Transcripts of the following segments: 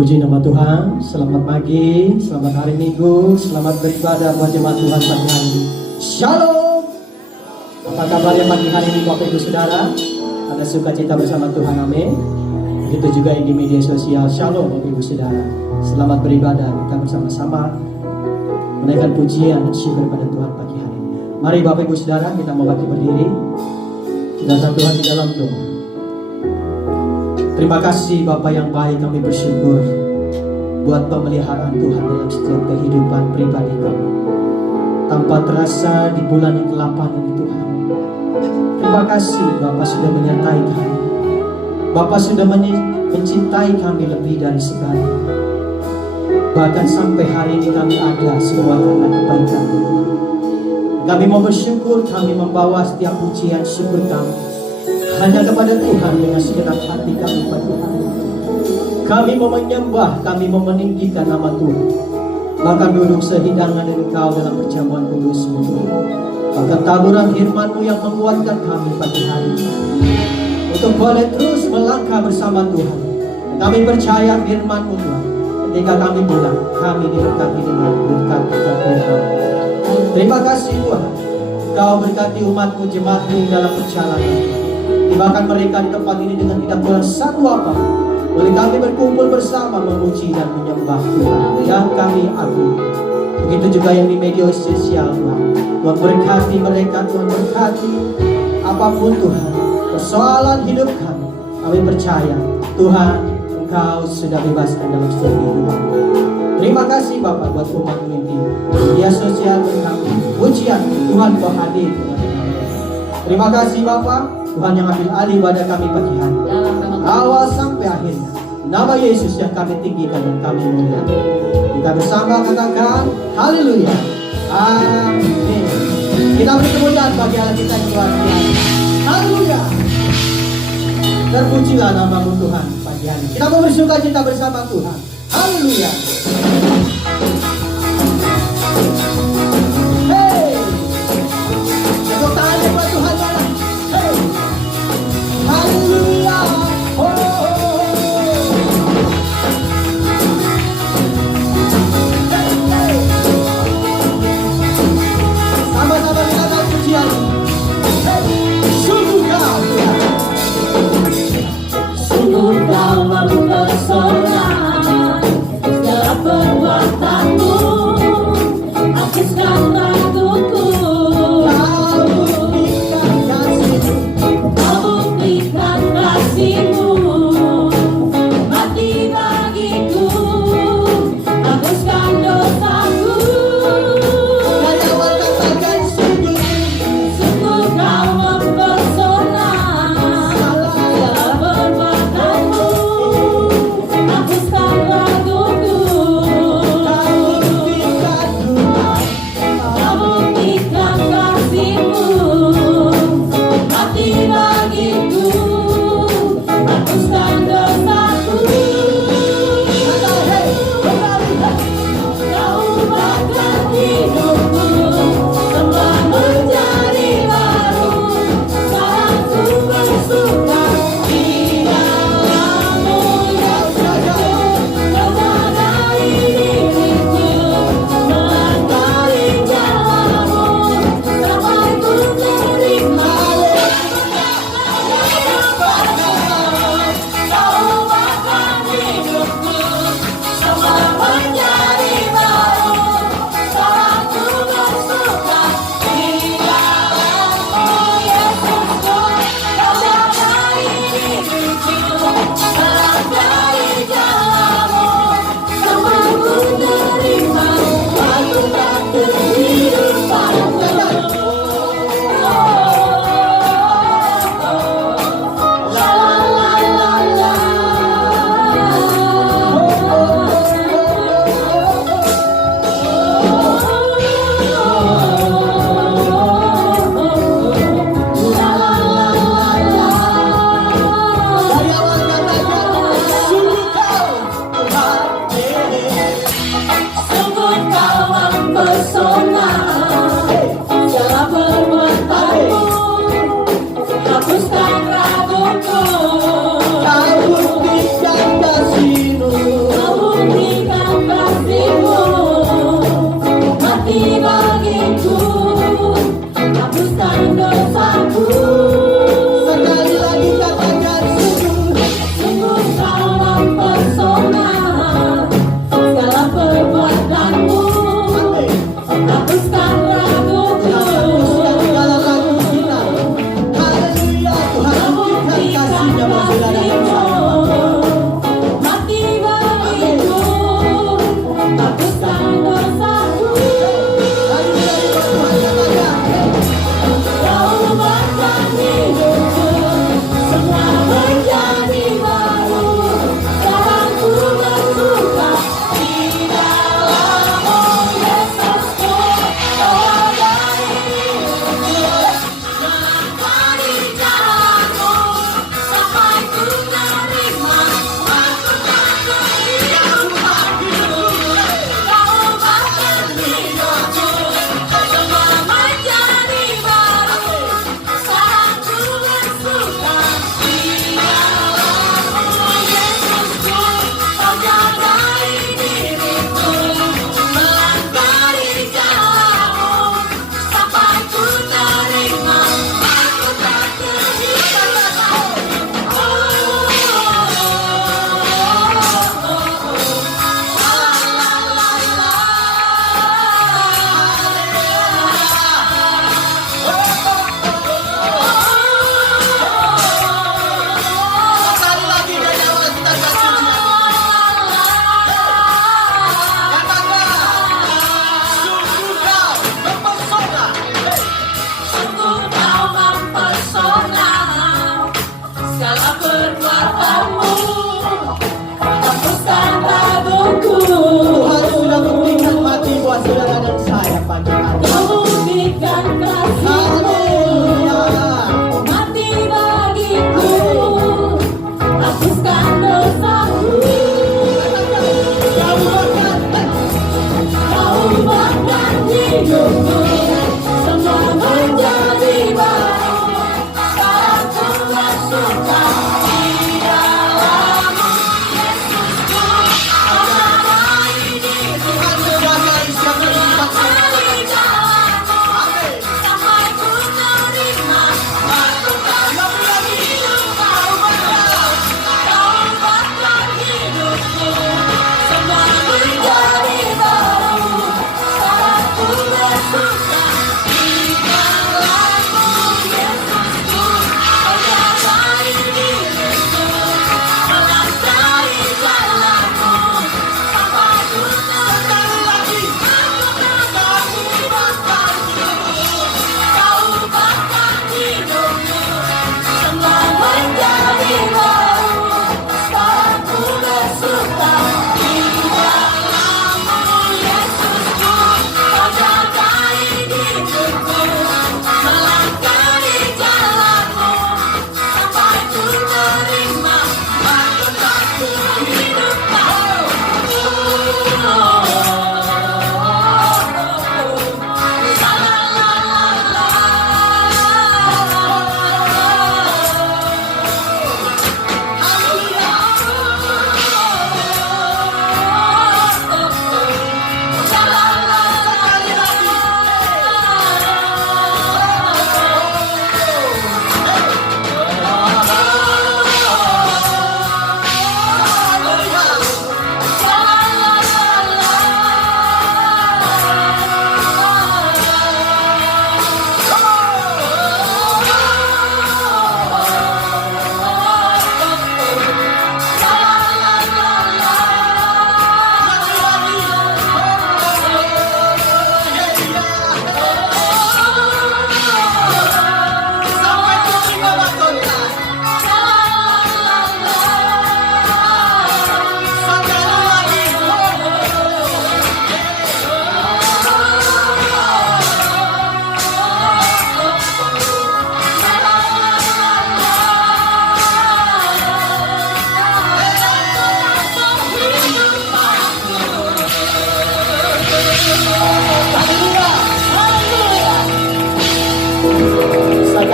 Puji nama Tuhan, selamat pagi, selamat hari Minggu, selamat beribadah buat jemaat Tuhan pagi hari ini. Shalom. Apa kabarnya pagi hari ini Bapak Ibu Saudara? Ada sukacita bersama Tuhan, amin. Begitu juga di media sosial. Shalom Bapak Ibu Saudara. Selamat beribadah, kita bersama-sama menaikkan pujian dan syukur pada Tuhan pagi hari ini. Mari Bapak Ibu Saudara, kita mau bangkit berdiri. Kita satu Tuhan di dalam doa. Terima kasih Bapa yang baik, kami bersyukur buat pemeliharaan Tuhan dalam setiap kehidupan pribadi kami. Tanpa terasa di bulan yang ke-8 ini Tuhan, terima kasih Bapa sudah menyertai kami. Bapa sudah mencintai kami lebih dari segala. Bahkan sampai hari ini kami ada semua karena kebaikan. Kami mau bersyukur, kami membawa setiap pujian syukur kami hanya kepada Tuhan dengan segenap hati kami pada Tuhan. Kami mau menyembah, kami mau meninggikan nama Tuhan. Bahkan duduk sehidangan dengan Engkau dalam perjamuan kudus-Mu. Bahkan taburan firman-Mu yang menguatkan kami pagi hari ini untuk boleh terus melangkah bersama Tuhan. Kami percaya firman-Mu Tuhan. Ketika kami pulang, kami diberkati dengan berkat-berkat firman. Terima kasih Tuhan, Kau berkati umat-Mu, jemaat-Mu dalam perjalanan. Bahkan mereka di tempat ini dengan tidak kurang satu apa, boleh kami berkumpul bersama memuji dan menyembah Tuhan yang kami agung. Begitu juga yang di media sosial Tuhan. Tuhan berkati mereka, Tuhan berkati apapun Tuhan persoalan hidup kami. Kami percaya Tuhan, Engkau sudah bebaskan dalam setiap kehidupan. Terima kasih Bapak buat umat ini di media sosial kami. Pujian Tuhan Kau hadir. Terima kasih Bapak, Tuhan yang ambil alih pada kami pagi hari, awal sampai akhirnya. Nama Yesus yang kami tinggikan dan kami muliakan. Kita bersama katakan haleluya, amin. Kita beri kemuliaan bagi Allah kita yang luar biasa. Haleluya. Terpujilah nama-Mu Tuhan pagi hari. Kita mau bersuka cita bersama Tuhan. Haleluya. Hey, tepuk tangan buat Tuhan. Haleluya. Sama-sama kita naik pujian. Sungguh Kau Tuhan, sungguh Kau mampu pesona, segala perbuatanmu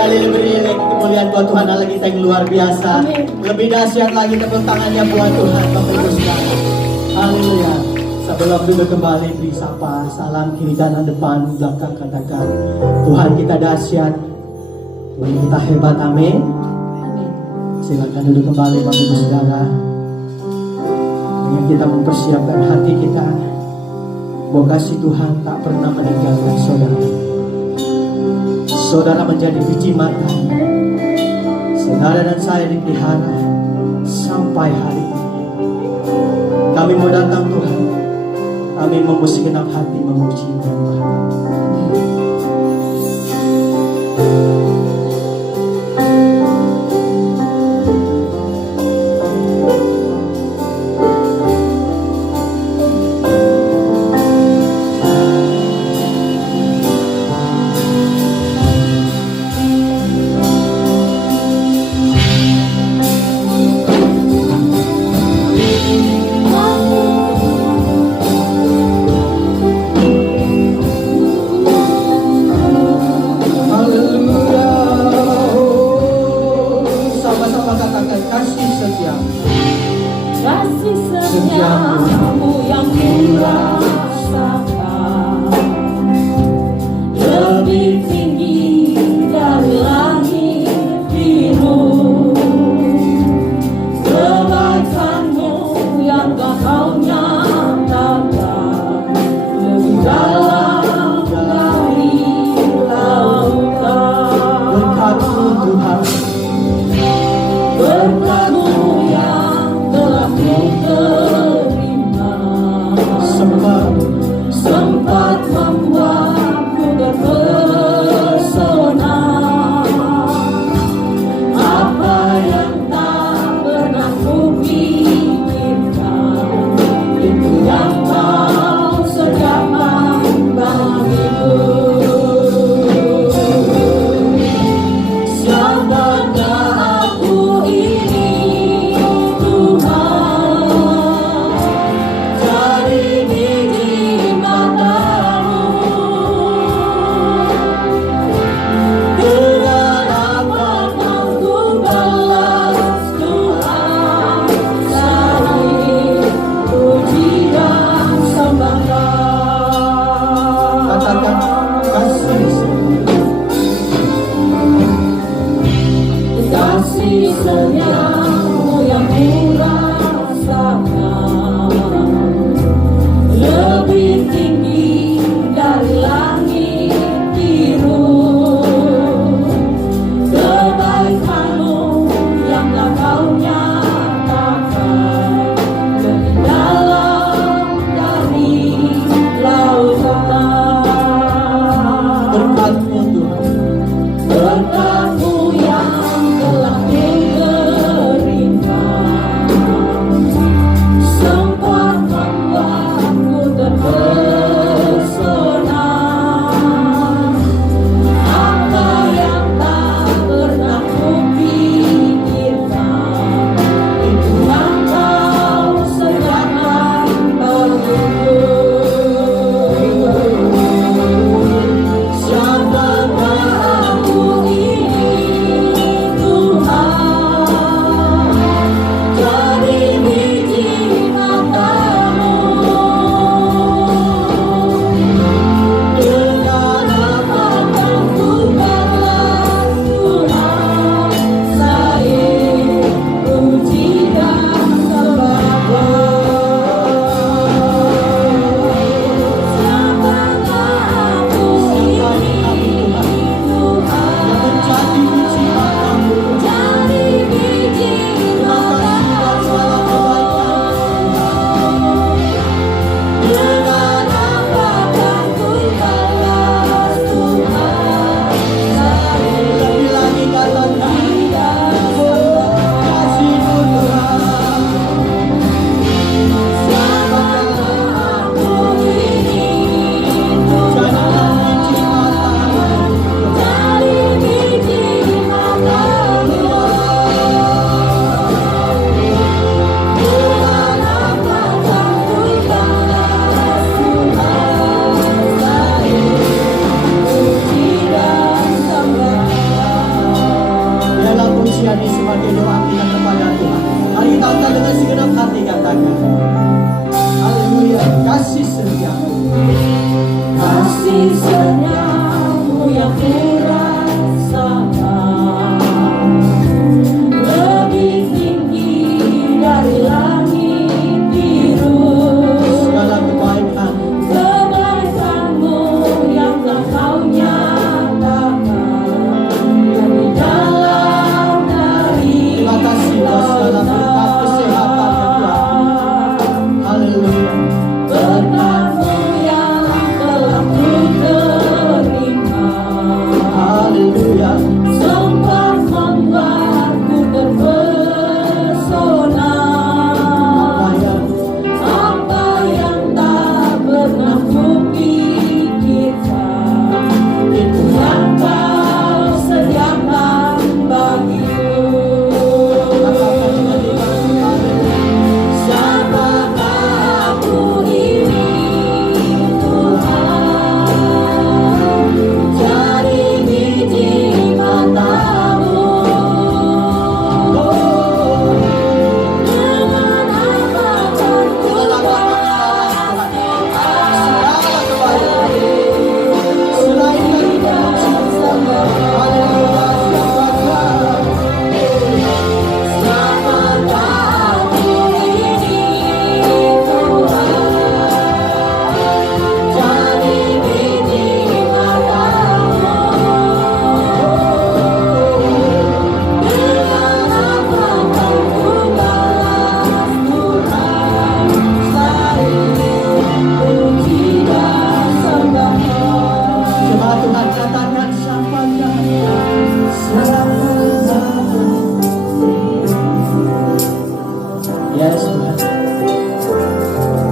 sekali beri lagi kemuliaan buat Tuhan Allah kita yang luar biasa. Lebih dahsyat lagi tepuk tangannya buat Tuhan Bapak Ibu Saudara. Haleluya. Sebelum duduk kembali beri sapa, salam kiri kanan depan belakang katakan Tuhan kita dahsyat, Tuhan kita hebat, amin. Silakan duduk kembali Bapak Ibu Saudara. Dengan kita mempersiapkan hati kita, bahwa kasih Tuhan tak pernah meninggalkan saudara. Saudara menjadi biji mata, saudara dan saya dipelihara sampai hari ini. Kami mau datang Tuhan, kami mau segenap hati memuji Tuhan. Semua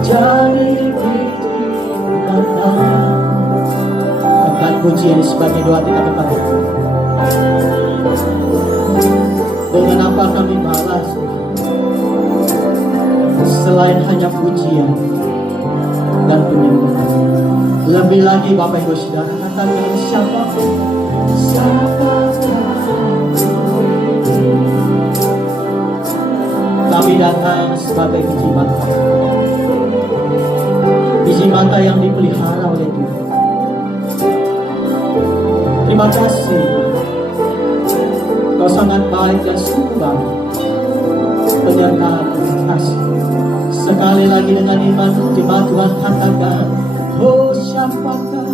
jadi biji mata. Angkat pujian sebagai doa kita kepada Tuhan. Dengan apa kami balas selain hanya pujian dan penyembahan? Lebih lagi Bapak Ibu Saudara, katakan siapa kami datang sebagai biji mata. Biji mata yang dipelihara oleh Tuhan. Terima kasih, Kau sangat baik dan sungguh baik. Penyertaan kasih. Sekali lagi dengan iman jemaat Tuhan katakan, oh siapakah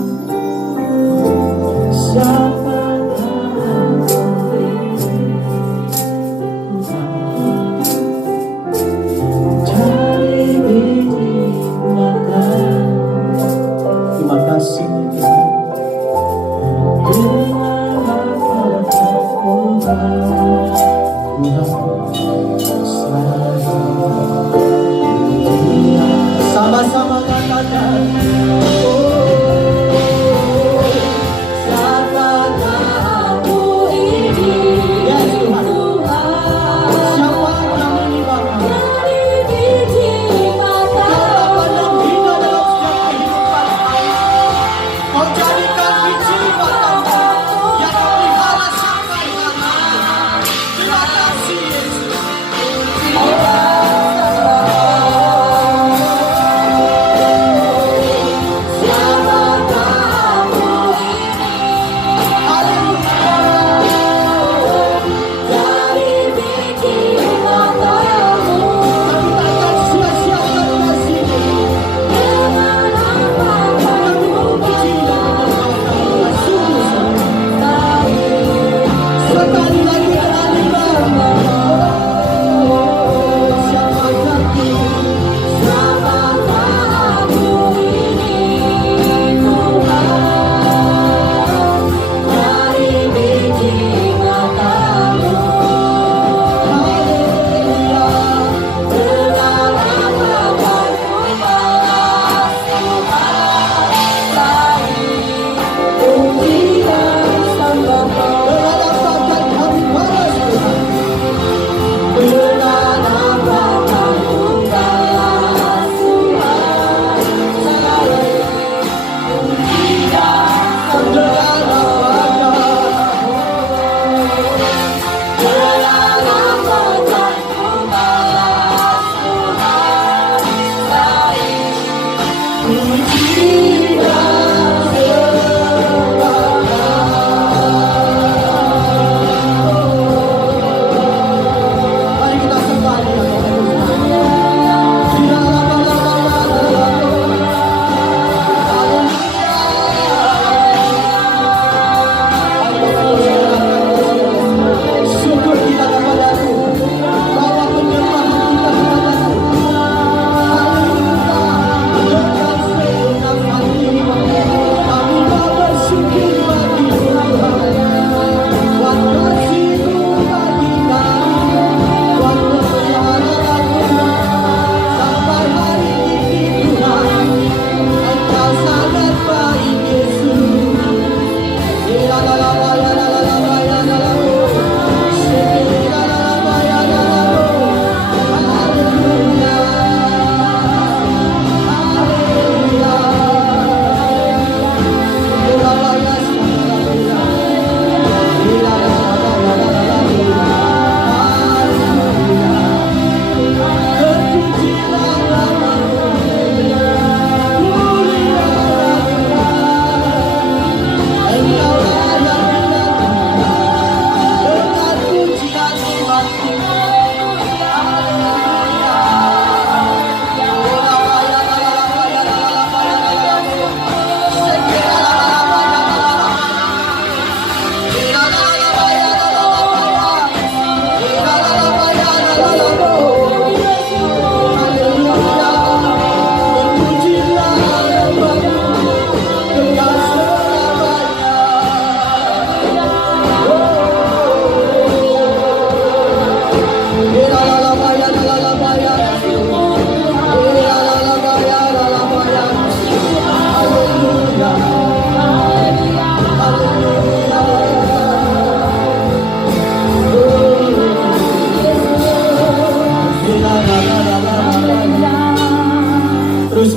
cari biji mata. Terima kasih Tuhan. Sama-sama katakan, oh, siapakah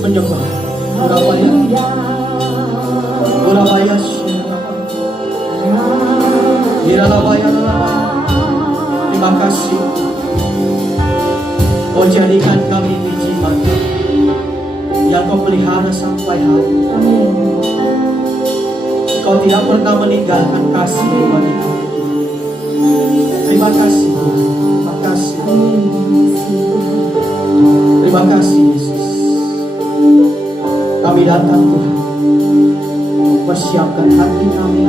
menyembah. Urabaya, Urabaya, Iralabaya, terima kasih. Oh, jadikan kami biji mata yang Kau pelihara sampai hari. Kau tidak pernah meninggalkan kasih kepada kami. Terima kasih Tuhan. Terima kasih. Terima kasih Yesus. Kami datang Tuhan, persiapkan hati kami.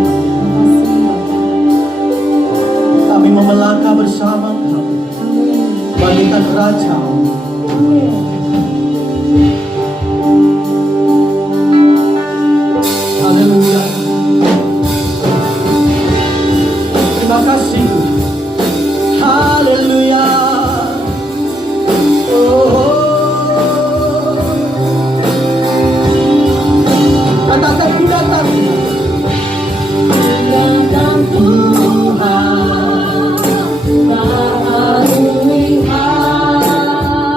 Kami memelangkah bersama Kau bagaikan Raja. Haleluya. Terima kasih. Haleluya. Katakan ku datang. Datang Tuhan, tak harus lihat.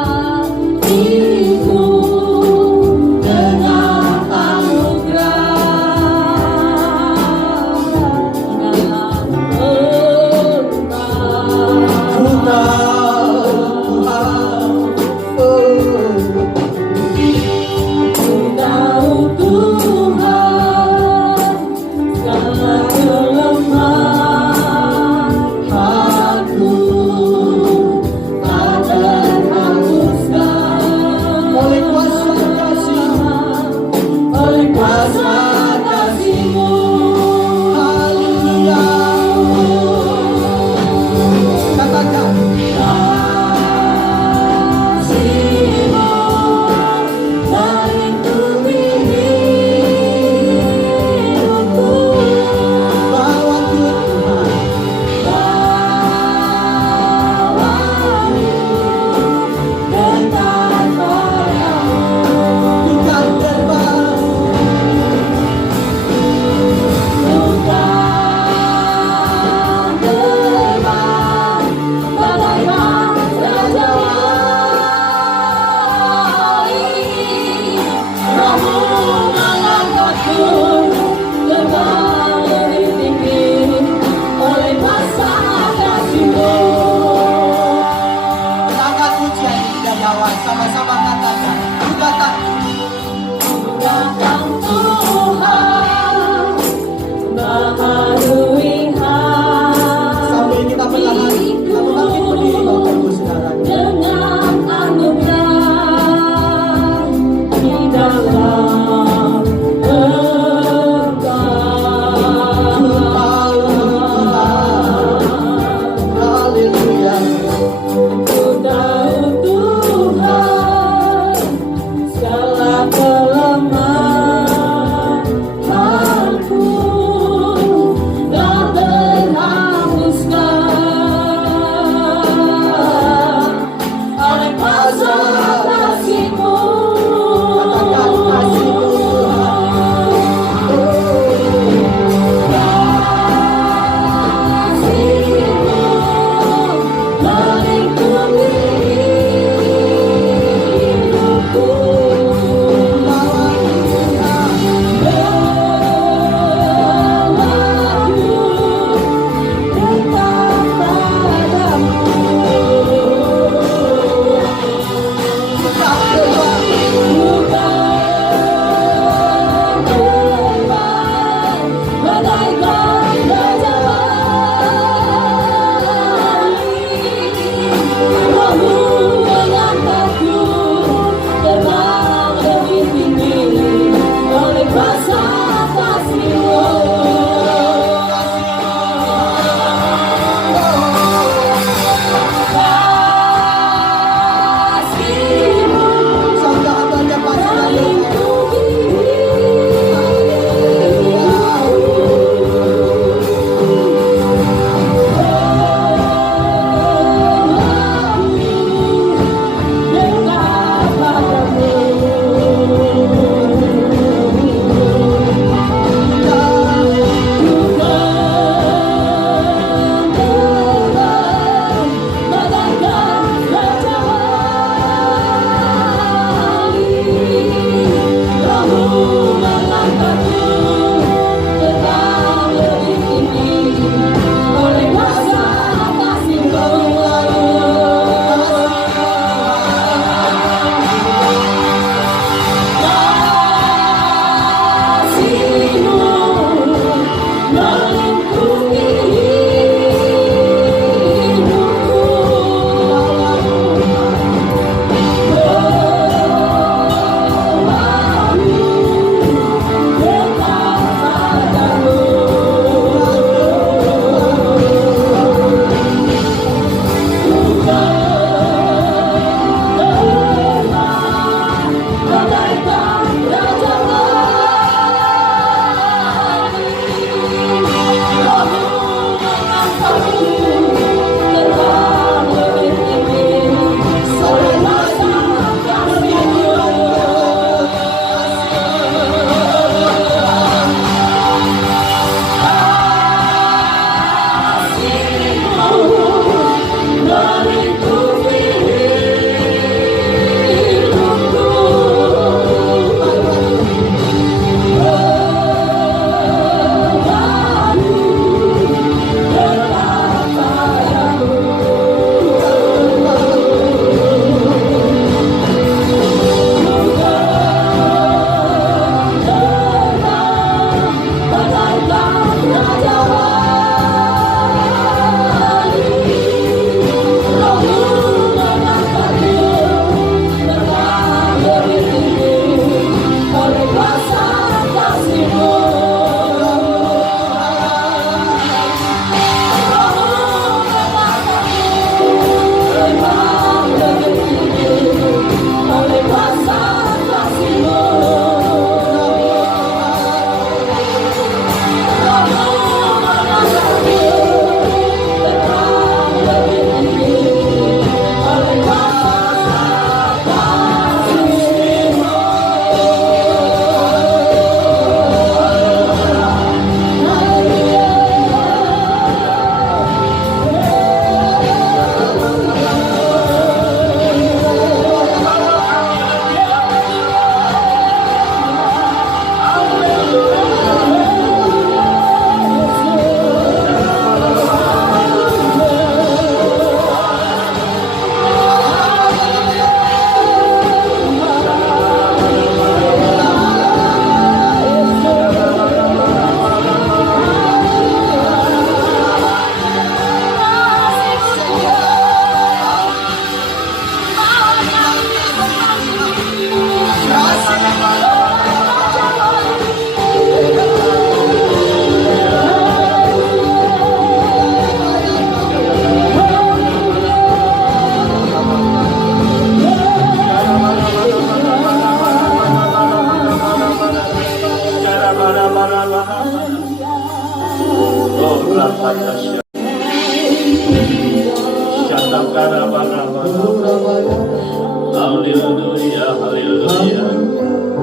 Haleluya, haleluya,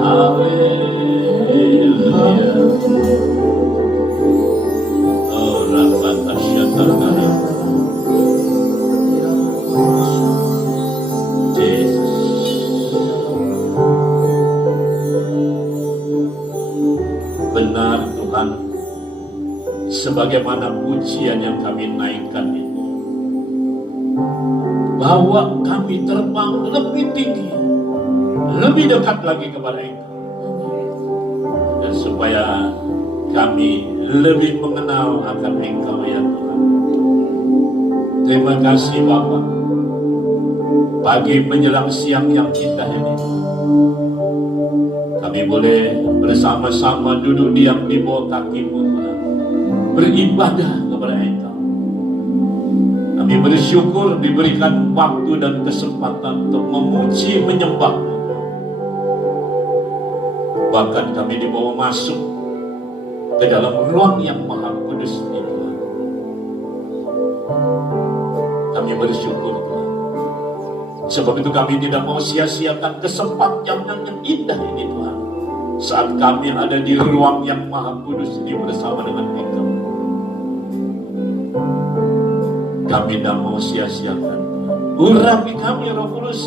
haleluya. Oh, Rabata Syatakara. Yesus. Benar Tuhan, sebagaimana pujian yang kami naikkan itu, bahwa kami terbang lebih tinggi, lebih dekat lagi kepada Engkau, dan supaya kami lebih mengenal akan Engkau ya Tuhan. Terima kasih Bapa, pagi menjelang siang yang indah ini, kami boleh bersama-sama duduk diam di bawah kaki-Mu Tuhan, beribadah kepada Engkau. Kami bersyukur diberikan waktu dan kesempatan untuk memuji menyembah-Mu. Bahkan kami dibawa masuk ke dalam ruang yang maha kudus ini Tuhan. Kami bersyukur Tuhan. Sebab itu kami tidak mau sia-siakan kesempatan yang indah ini Tuhan, saat kami ada di ruang yang maha kudus ini bersama dengan Engkau. Kami tidak mau sia-siakan. Urapi kami Roh Kudus,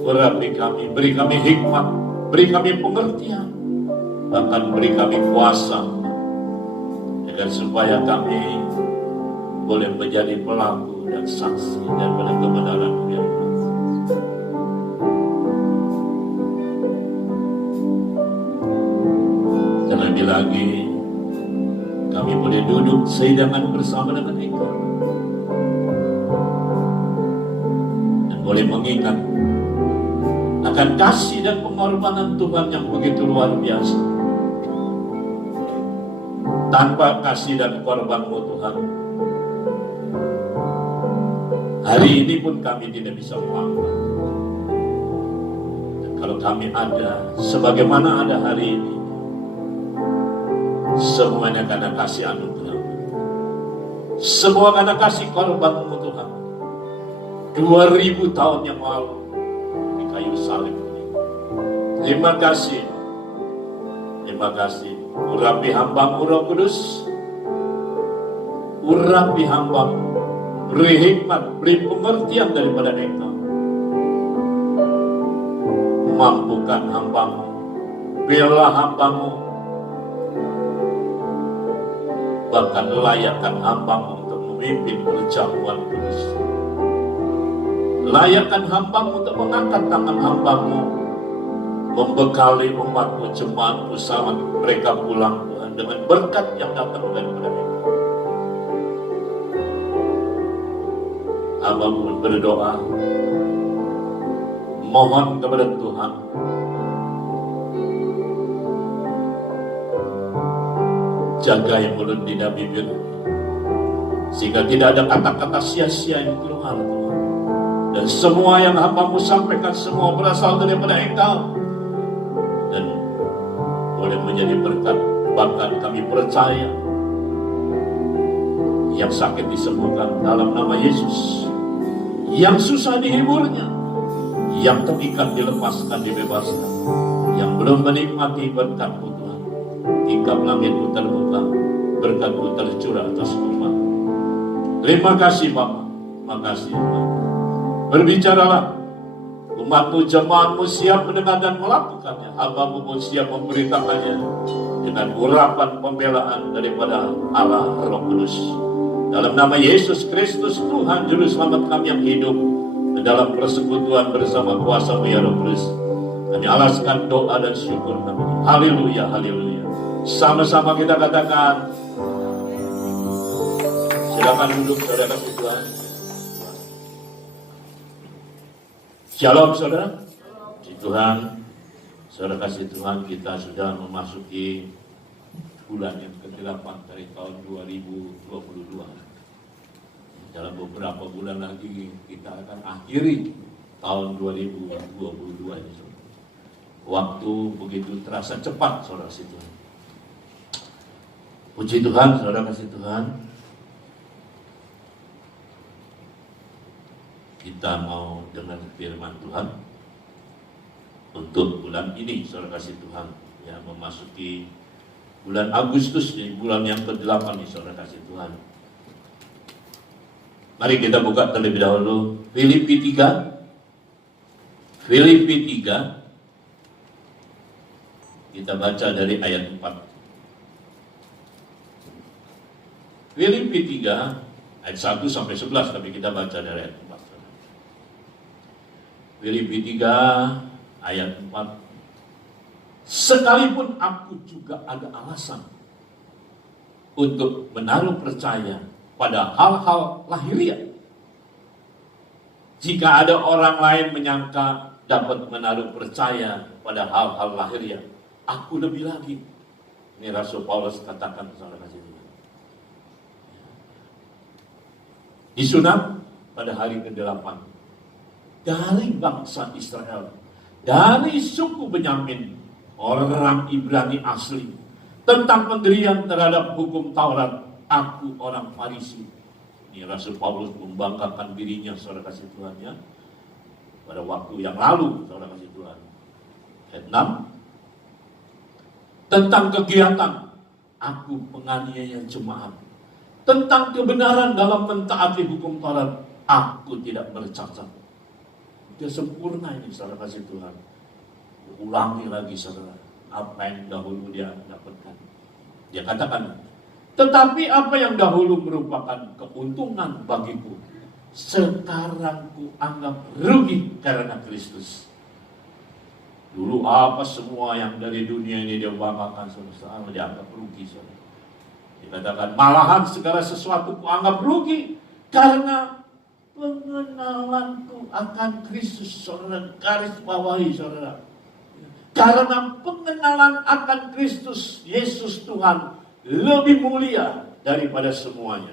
urapi kami, beri kami hikmat, beri kami pengertian, bahkan beri kami kuasa, agar supaya kami boleh menjadi pelaku dan saksi daripada kebenaran firman. Dan lagi-lagi kami boleh duduk sehidangan bersama dengan Engkau, dan boleh mengingat akan kasih dan pengorbanan Tuhan yang begitu luar biasa. Tanpa kasih dan korban-Mu Tuhan, hari ini pun kami tidak bisa melakukan. Dan kalau kami ada sebagaimana ada hari ini, semuanya karena kasih anugerah, semua karena kasih korban-Mu Tuhan. 2000 tahun yang lalu di kayu salib ini. Terima kasih, terima kasih. Urapi hamba-Mu Roh Kudus, urapi hamba-Mu, beri hikmat, beri pengertian daripada Engkau. Mampukan hamba-Mu, bela hamba-Mu, bahkan layakkan hamba-Mu untuk memimpin perjamuan kudus. Layakkan hamba-Mu untuk mengangkat tangan hamba-Mu, membekali umat-Mu, jemaat-Mu saat mereka pulang Tuhan, dengan berkat yang datang daripada Engkau. Hamba-Mu berdoa, mohon kepada Tuhan, jaga yang mulut lidah bibir, sehingga tidak ada kata-kata sia-sia yang keluar Tuhan. Dan semua yang hamba-Mu sampaikan semua berasal daripada Engkau, dan boleh menjadi berkat. Bahkan kami percaya yang sakit disembuhkan dalam nama Yesus, yang susah dihiburnya, yang terikat dilepaskan, dibebaskan, yang belum menikmati berkat-Mu Tuhan, tingkap langit-Mu terbuka, berkat-Mu tercurah atas umat. Terima kasih Bapa, makasih Tuhan. Berbicaralah, umat-Mu, jemaat-Mu siap mendengar dan melakukannya. Hamba-Mu pun siap memberitakannya dengan urapan pembelaan daripada Allah Roh Kudus. Dalam nama Yesus Kristus Tuhan Juru Selamat kami yang hidup, dalam persekutuan bersama kuasa-Mu ya Roh Kudus, kami alaskan doa dan syukur kami. Haleluya, haleluya. Sama-sama kita katakan, silakan duduk saudara kasih Tuhan. Shalom saudara, di Tuhan, saudara kasih Tuhan, kita sudah memasuki bulan yang ke-8 dari tahun 2022. Dalam beberapa bulan lagi kita akan akhiri tahun 2022 ini. Waktu begitu terasa cepat saudara kasih Tuhan. Puji Tuhan, saudara kasih Tuhan. Kita mau dengar firman Tuhan untuk bulan ini, saudara kasih Tuhan. Ya, memasuki bulan Agustus, ini bulan yang ke-8 nih, saudara kasih Tuhan. Mari kita buka terlebih dahulu Filipi 3. Filipi 3. Kita baca dari ayat 4. Filipi 3 ayat 1 sampai 11, tapi kita baca dari ayat 4. Filipi 3 ayat 4. Sekalipun aku juga ada alasan untuk menaruh percaya pada hal-hal lahiriah. Jika ada orang lain menyangka dapat menaruh percaya pada hal-hal lahiriah, aku lebih lagi. Ini Rasul Paulus katakan, saudara kasih Tuhan. Disunat pada hari ke-8 dari bangsa Israel, dari suku Benyamin, orang Ibrani asli, tentang pendirian terhadap hukum Taurat. Aku orang Farisi. Ini Rasul Paulus membanggakan dirinya, saudara kasih Tuhan, ya, pada waktu yang lalu, saudara kasih Tuhan. Ayat 6. Tentang kegiatan, aku penganiaya jemaat. Tentang kebenaran dalam mentaati hukum Taurat, aku tidak bercacat. Dia sempurna ini, saudara kasih Tuhan. Ulangi lagi, saudara, apa yang dahulu dia dapatkan. Dia katakan, tetapi apa yang dahulu merupakan keuntungan bagiku, sekarang ku anggap rugi karena Kristus. Dulu apa semua yang dari dunia ini dia banggakan, saudara, dianggap rugi, saudara. Dikatakan, malahan segala sesuatu ku anggap rugi karena pengenalanku akan Kristus, saudara. Garis bawahi, saudara. Karena pengenalan akan Kristus Yesus Tuhan lebih mulia daripada semuanya.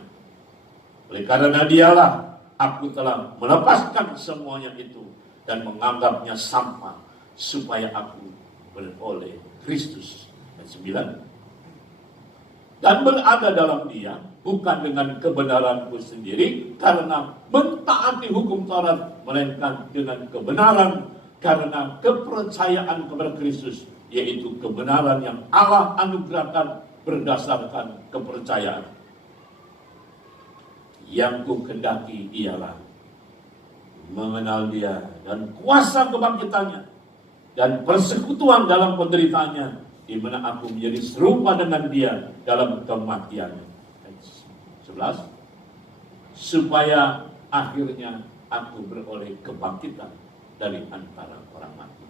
Oleh karena dialah aku telah melepaskan semuanya itu dan menganggapnya sampah, supaya aku beroleh Kristus. Dan 9. Dan berada dalam dia, bukan dengan kebenaranku sendiri karena mentaati hukum Taurat, melainkan dengan kebenaran karena kepercayaan kepada Kristus, yaitu kebenaran yang Allah anugerahkan berdasarkan kepercayaan. Yang ku kendaki ialah mengenal dia dan kuasa kebangkitannya dan persekutuan dalam penderitaannya, di mana aku menjadi serupa dengan dia dalam kematiannya. 11. Supaya akhirnya aku beroleh kebangkitan dari antara orang mati.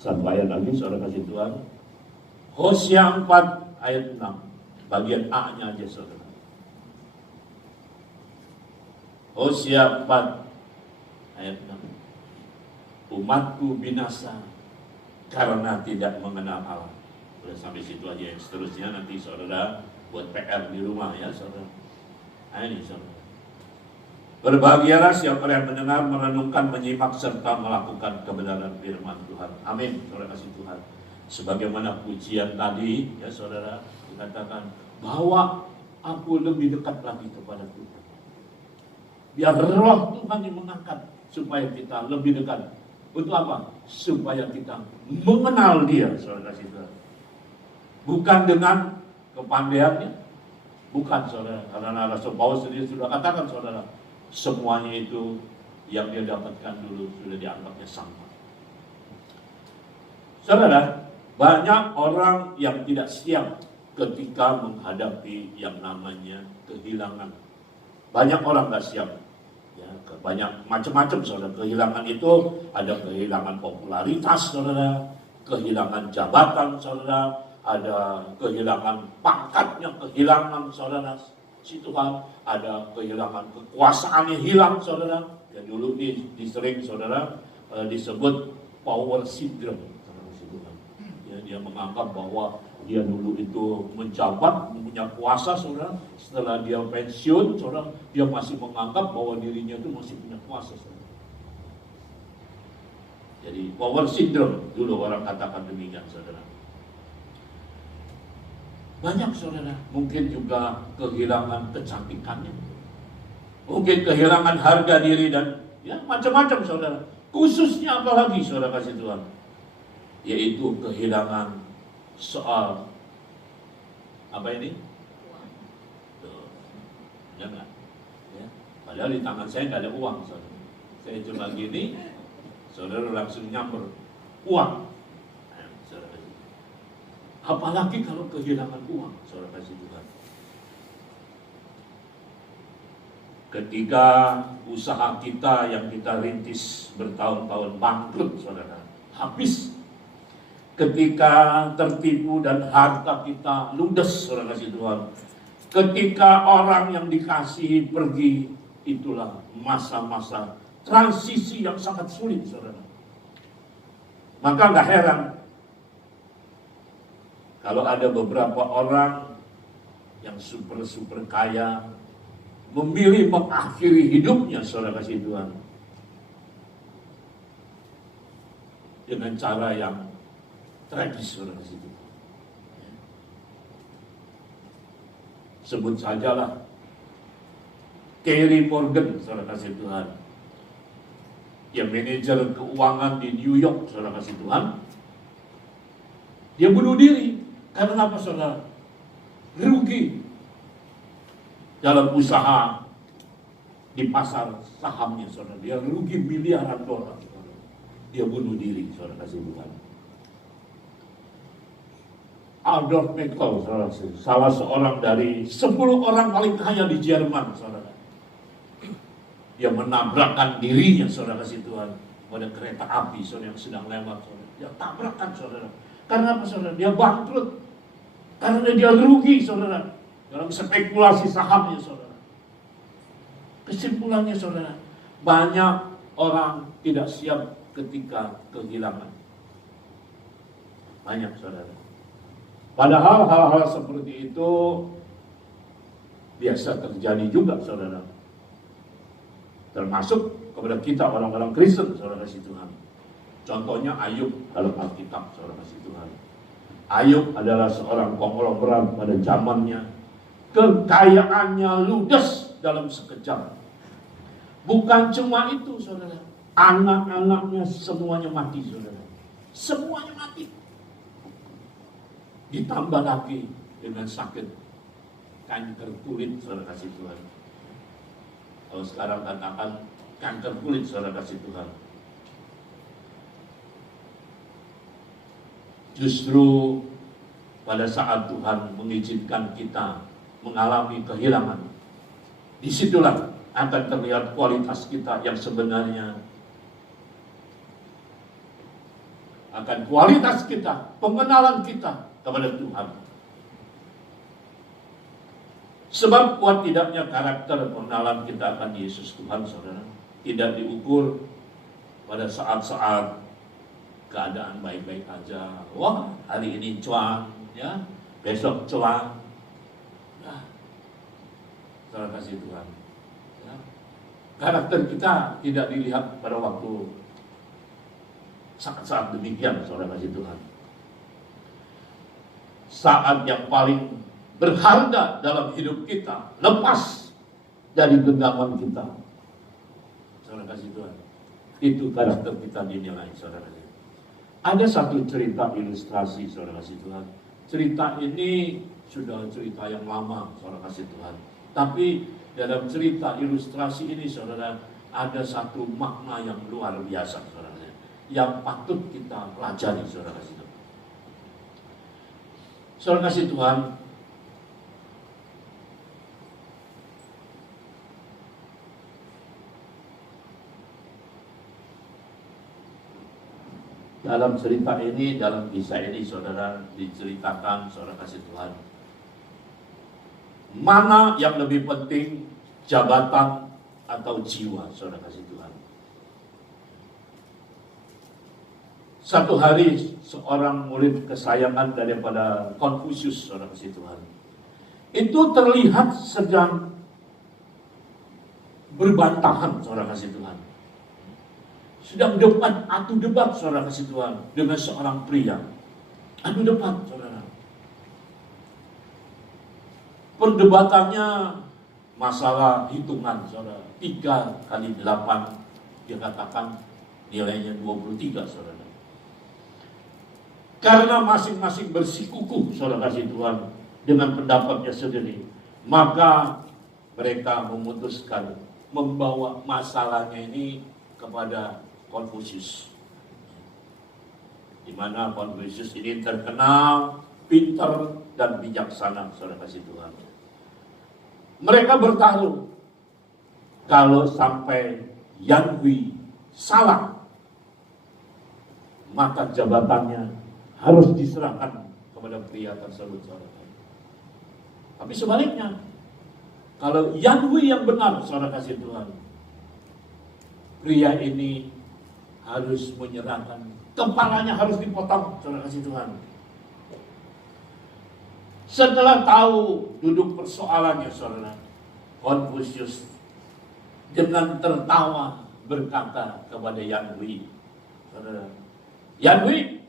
Sampai lagi, saudara kasih Tuhan. Hosea 4 ayat 6, bagian A-nya aja, saudara. Hosea 4 ayat 6. Umatku binasa karena tidak mengenal Allah. Udah sampai situ aja, yang seterusnya nanti saudara buat PR di rumah, ya, saudara. Nah, ini, saudara. Berbahagialah siapa yang mendengar, merenungkan, menyimak, serta melakukan kebenaran firman Tuhan. Amin, saudara kasih Tuhan. Sebagaimana pujian tadi, ya, saudara, dikatakan bahwa aku lebih dekat lagi kepada Tuhan. Biar roh Tuhan yang mengangkat supaya kita lebih dekat. Untuk apa? Supaya kita mengenal dia, saudara kasih Tuhan. Bukan dengan kepandaiannya, bukan, saudara. Karena Rasul Paulus sendiri sudah katakan, saudara, semuanya itu yang dia dapatkan dulu sudah dianggapnya sampah. Saudara, banyak orang yang tidak siap ketika menghadapi yang namanya kehilangan. Banyak orang tidak siap. Ya, banyak macam-macam, saudara. Kehilangan itu ada kehilangan popularitas, saudara, kehilangan jabatan, saudara, ada kehilangan pangkatnya, kehilangan, saudara, si Tuhan, ada kehilangan kekuasaannya hilang, saudara. Yang dulu disering, saudara, disebut power syndrome. Dia menganggap bahwa dia dulu itu menjabat, punya kuasa, saudara. Setelah dia pensiun, saudara, dia masih menganggap bahwa dirinya itu masih punya kuasa, saudara. Jadi power syndrome dulu orang katakan demikian, saudara. Banyak saudara, mungkin juga kehilangan kecantikannya, mungkin kehilangan harga diri dan ya macam-macam saudara. Khususnya apalagi saudara kasih Tuhan, yaitu kehilangan soal apa ini? Tuh, jangan. Ya. Padahal di tangan saya nggak ada uang saudara. Saya cuma gini, saudara langsung nyamper uang. Saudara. Apalagi kalau kehilangan uang, saudara kasih Tuhan. Ketika usaha kita yang kita rintis bertahun-tahun bangkrut, saudara, habis. Ketika tertipu dan harta kita ludes, saudara kasih Tuhan. Ketika orang yang dikasihi pergi, itulah masa-masa transisi yang sangat sulit, saudara. Maka nggak heran kalau ada beberapa orang yang super kaya memilih mengakhiri hidupnya, saudara kasih Tuhan, dengan cara yang tragis, saudara kasih Tuhan. Sebut sajalah Kerry Morgan, saudara kasih Tuhan, yang manajer keuangan di New York, saudara kasih Tuhan. Dia bunuh diri karena apa, saudara? Rugi dalam usaha di pasar sahamnya, saudara. Dia rugi miliaran dolar, saudara. Dia bunuh diri, saudara kasih Tuhan. Adolf Merkel, saudara, salah seorang dari 10 orang paling kaya di Jerman, saudara. Dia menabrakkan dirinya, saudara kasih Tuhan, pada kereta api, saudara, yang sedang lewat, saudara. Dia tabrakan, saudara. Karena apa, saudara? Dia bangkrut. Karena dia rugi, saudara, dalam spekulasi sahamnya, saudara. Kesimpulannya, saudara, banyak orang tidak siap ketika kehilangan. Banyak, saudara. Padahal hal-hal seperti itu biasa terjadi juga, saudara. Termasuk kepada kita orang-orang Kristen, saudara kasih Tuhan. Contohnya Ayub dalam Alkitab, saudara kasih Tuhan. Ayub adalah seorang konglomerat pada zamannya. Kekayaannya ludes dalam sekejap. Bukan cuma itu, saudara. Anak-anaknya semuanya mati, saudara. Semuanya mati. Ditambah lagi dengan sakit kanker kulit, saudara kasih Tuhan. Kalau sekarang katakan kanker kulit, saudara kasih Tuhan. Justru pada saat Tuhan mengizinkan kita mengalami kehilangan, disitulah akan terlihat kualitas kita yang sebenarnya. Akan kualitas kita, pengenalan kita kepada Tuhan. Sebab kuat tidaknya karakter pengenalan kita akan Yesus Tuhan, saudara, tidak diukur pada saat-saat keadaan baik-baik aja. Wah, hari ini cuan, ya, besok cuan. Nah, saudara kasih Tuhan. Ya. Karakter kita tidak dilihat pada waktu saat-saat demikian, saudara kasih Tuhan. Saat yang paling berharga dalam hidup kita lepas dari genggaman kita, saudara kasih Tuhan, itu karakter kita dinilai, saudara. Ada satu cerita ilustrasi, saudara kasih Tuhan. Cerita ini sudah cerita yang lama, saudara kasih Tuhan. Tapi dalam cerita ilustrasi ini, saudara, ada satu makna yang luar biasa, saudara, yang patut kita pelajari, saudara kasih Tuhan. Saudara kasih Tuhan, dalam cerita ini, dalam kisah ini, saudara, diceritakan, saudara kasih Tuhan, mana yang lebih penting, jabatan atau jiwa, saudara kasih Tuhan. Satu hari seorang murid kesayangan daripada Konfusius, saudara kasih Tuhan, itu terlihat sedang berbantahan, saudara kasih Tuhan. Sedang adu debat, saudara kasih Tuhan, dengan seorang pria. Adu debat, saudara. Perdebatannya masalah hitungan, saudara. 3 kali 8 dikatakan nilainya 23, saudara. Karena masing-masing bersikukuh, saudara kasih Tuhan, dengan pendapatnya sendiri, maka mereka memutuskan membawa masalahnya ini kepada Konfusius. Di mana Konfusius ini terkenal pintar dan bijaksana, saudara kasih Tuhan. Mereka bertaruh, kalau sampai Yan Hui salah, maka jabatannya harus diserahkan kepada pria tersebut, saudara. Tapi sebaliknya, kalau Yan Hui yang benar, saudara kasih Tuhan, pria ini harus menyerahkan, kepalanya harus dipotong, saudara kasih Tuhan. Setelah tahu duduk persoalannya, saudara, Konfusius dengan tertawa berkata kepada Yan Hui, saudara, Yan Hui,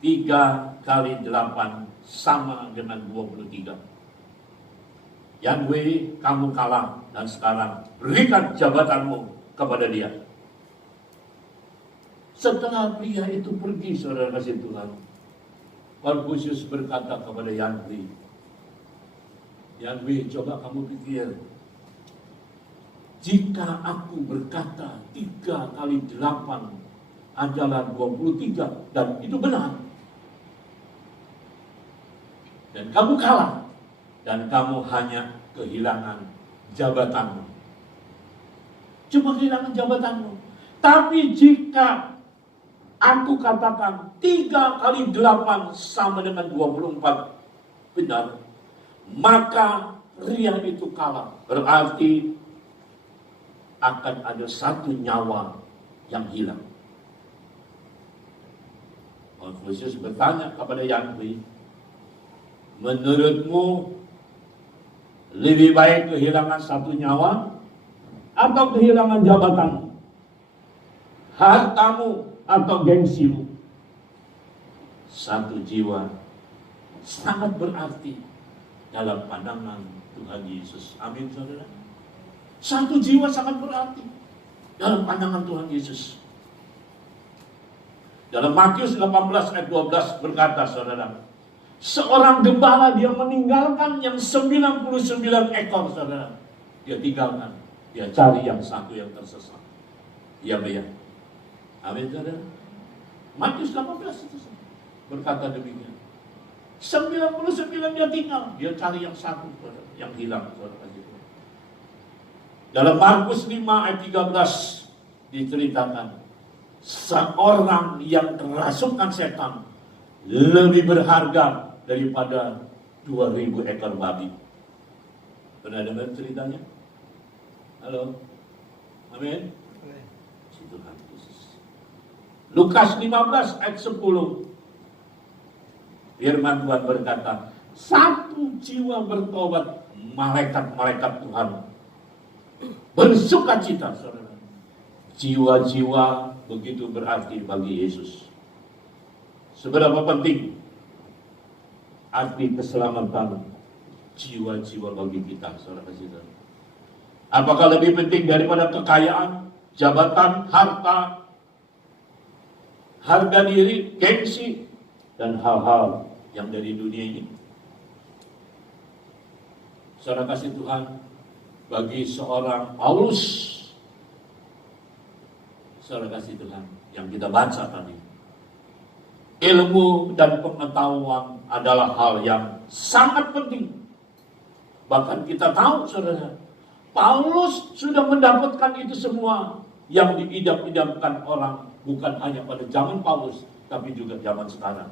3 kali 8 sama dengan 23. Yan Hui, kamu kalah, dan sekarang berikan jabatanmu kepada dia. Setelah pria itu pergi, saudara kasih Tuhan, Konfusius berkata kepada Yan Hui, Yan Hui, coba kamu pikir, jika aku berkata 3 kali 8 adalah 23, dan itu benar, dan kamu kalah, dan kamu hanya kehilangan jabatanmu. Cuma kehilangan jabatanmu. Tapi jika aku katakan 3 kali 8 sama dengan 24 benar, maka pria itu kalah. Berarti akan ada 1 nyawa yang hilang. Konfusius bertanya kepada Yan Hui, menurutmu lebih baik kehilangan 1 nyawa atau kehilangan jabatanmu, hartamu atau gengsimu? 1 jiwa sangat berarti dalam pandangan Tuhan Yesus. Amin, saudara. 1 jiwa sangat berarti dalam pandangan Tuhan Yesus. Dalam Matius 18 ayat 12 berkata, saudara, seorang gembala dia meninggalkan yang 99 ekor, saudara. Dia tinggalkan, dia cari yang 1 yang tersesat. Dia bayar. Amin, saudara. Matius 18 itu berkata demikian. 99 dia tinggal, dia cari yang 1, saudara, yang hilang, saudara. Dalam Markus 5 ayat 13 diceritakan, seorang yang kerasukan setan lebih berharga daripada 2000 ekor babi. Pernah dengar ceritanya? Halo? Amin? Tuhan Yesus. Lukas 15 ayat 10. Firman Tuhan berkata, 1 jiwa bertobat, malaikat-malaikat Tuhan bersuka cita, saudara. Jiwa-jiwa begitu berarti bagi Yesus. Seberapa penting arti keselamatan jiwa-jiwa bagi kita, saudara saudara. Apakah lebih penting daripada kekayaan, jabatan, harta, harga diri, gengsi, dan hal-hal yang dari dunia ini? Saudara kasih Tuhan, bagi seorang Paulus, saudara kasih Tuhan, yang kita baca tadi, ilmu dan pengetahuan adalah hal yang sangat penting. Bahkan kita tahu, saudara, Paulus sudah mendapatkan itu semua yang diidam-idamkan orang, bukan hanya pada zaman Paulus, tapi juga zaman sekarang.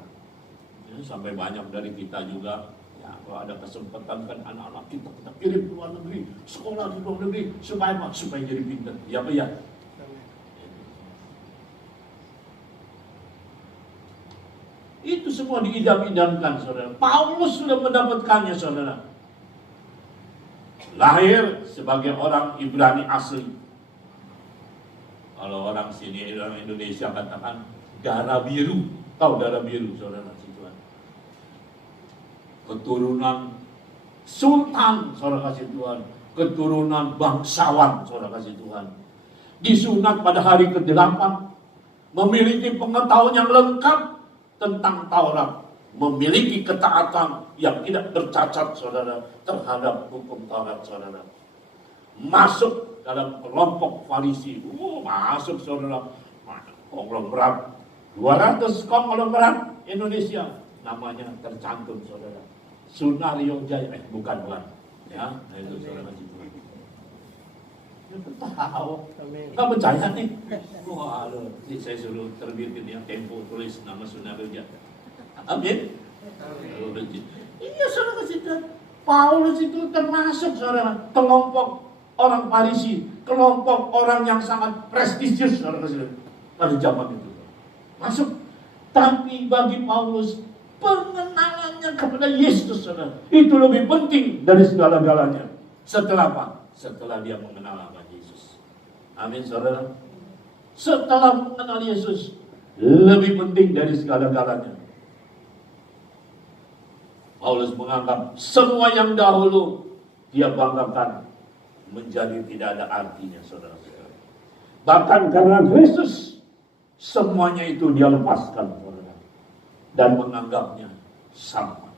Ya, sampai banyak dari kita juga, ya, kalau ada kesempatan kan anak-anak kita kirim ke luar negeri, sekolah di luar negeri, supaya jadi pintar. Ya, Pak ya. Itu semua diidam-idamkan, saudara. Paulus sudah mendapatkannya, saudara. Lahir sebagai orang Ibrani asli. Kalau orang sini, orang Indonesia katakan darah biru. Tahu darah biru, saudara? Keturunan sultan, saudara kasih Tuhan, keturunan bangsawan, saudara kasih Tuhan. Disunat pada hari ke-8, memiliki pengetahuan yang lengkap tentang Taurat, memiliki ketaatan yang tidak bercacat, saudara, terhadap hukum Taurat, saudara. Masuk dalam kelompok Farisi, masuk, saudara, konglomerat 200 konglomerat Indonesia, namanya tercantum, saudara. Sunario Jaya, bukan, ya, nah itu saudara kasih Tuhan. Tahu, nggak percaya nih. Wah, saya suruh terbitin yang Tempo tulis nama Sunario Jaya. Amin. Iya, saudara kasih Tuhan. Paulus itu termasuk, saudara, kelompok orang Farisi, kelompok orang yang sangat prestisius, saudara kasih Tuhan, pada zaman itu. Masuk. Tapi bagi Paulus, pengenalannya kepada Yesus, saudara, itu lebih penting dari segala-galanya. Setelah apa? Setelah dia mengenal akan Yesus. Amin, saudara. Setelah mengenal Yesus, lebih penting dari segala-galanya. Paulus menganggap semua yang dahulu dia banggakan menjadi tidak ada artinya, saudara-saudara. Bahkan karena Kristus, semuanya itu dia lepaskan, saudara, dan menganggapnya sama.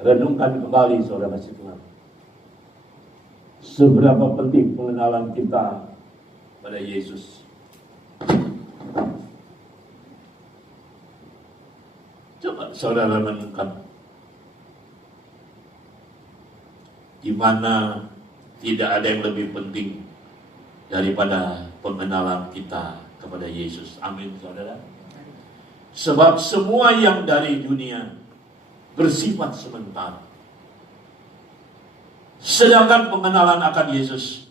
Renungkan kembali, saudara kasih Tuhan. Seberapa penting pengenalan kita pada Yesus. Coba saudara renungkan. Di mana tidak ada yang lebih penting daripada pengenalan kita kepada Yesus. Amin, saudara. Sebab semua yang dari dunia bersifat sementara. Sedangkan pengenalan akan Yesus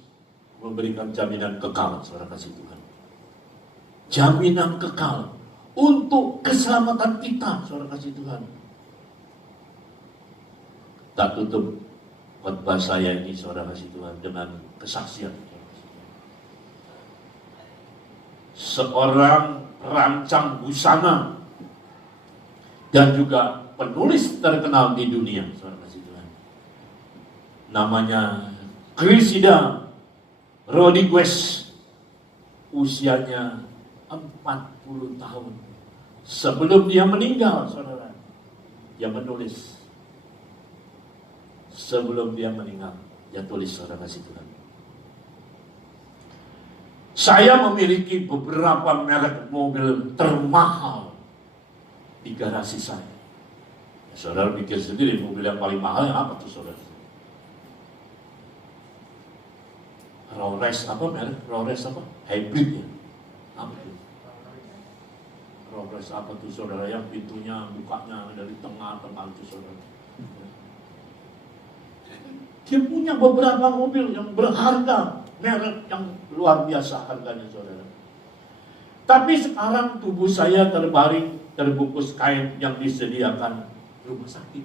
memberikan jaminan kekal, saudara kasih Tuhan. Jaminan kekal untuk keselamatan kita, saudara kasih Tuhan. Tak tutup khotbah saya ini, saudara kasih Tuhan, dengan kesaksian. Seorang perancang busana dan juga penulis terkenal di dunia, saudara kasih Tuhan, namanya Cressida Rodriguez, usianya 40 tahun sebelum dia meninggal, saudara, dia menulis. Sebelum dia meninggal, dia tulis, saudara kasih Tuhan, saya memiliki beberapa merek mobil termahal di garasi saya. Saudara pikir sendiri, mobil yang paling mahal yang apa tuh, saudara? Rolls apa merek? Rolls apa? Hybrid ya? Apa tuh? Rolls apa tuh, saudara? Yang pintunya bukanya dari tengah-tengah itu, saudara. Dia punya beberapa mobil yang berharga, merek yang luar biasa harganya, saudara. Tapi sekarang tubuh saya terbaring, terbungkus kain yang disediakan rumah sakit.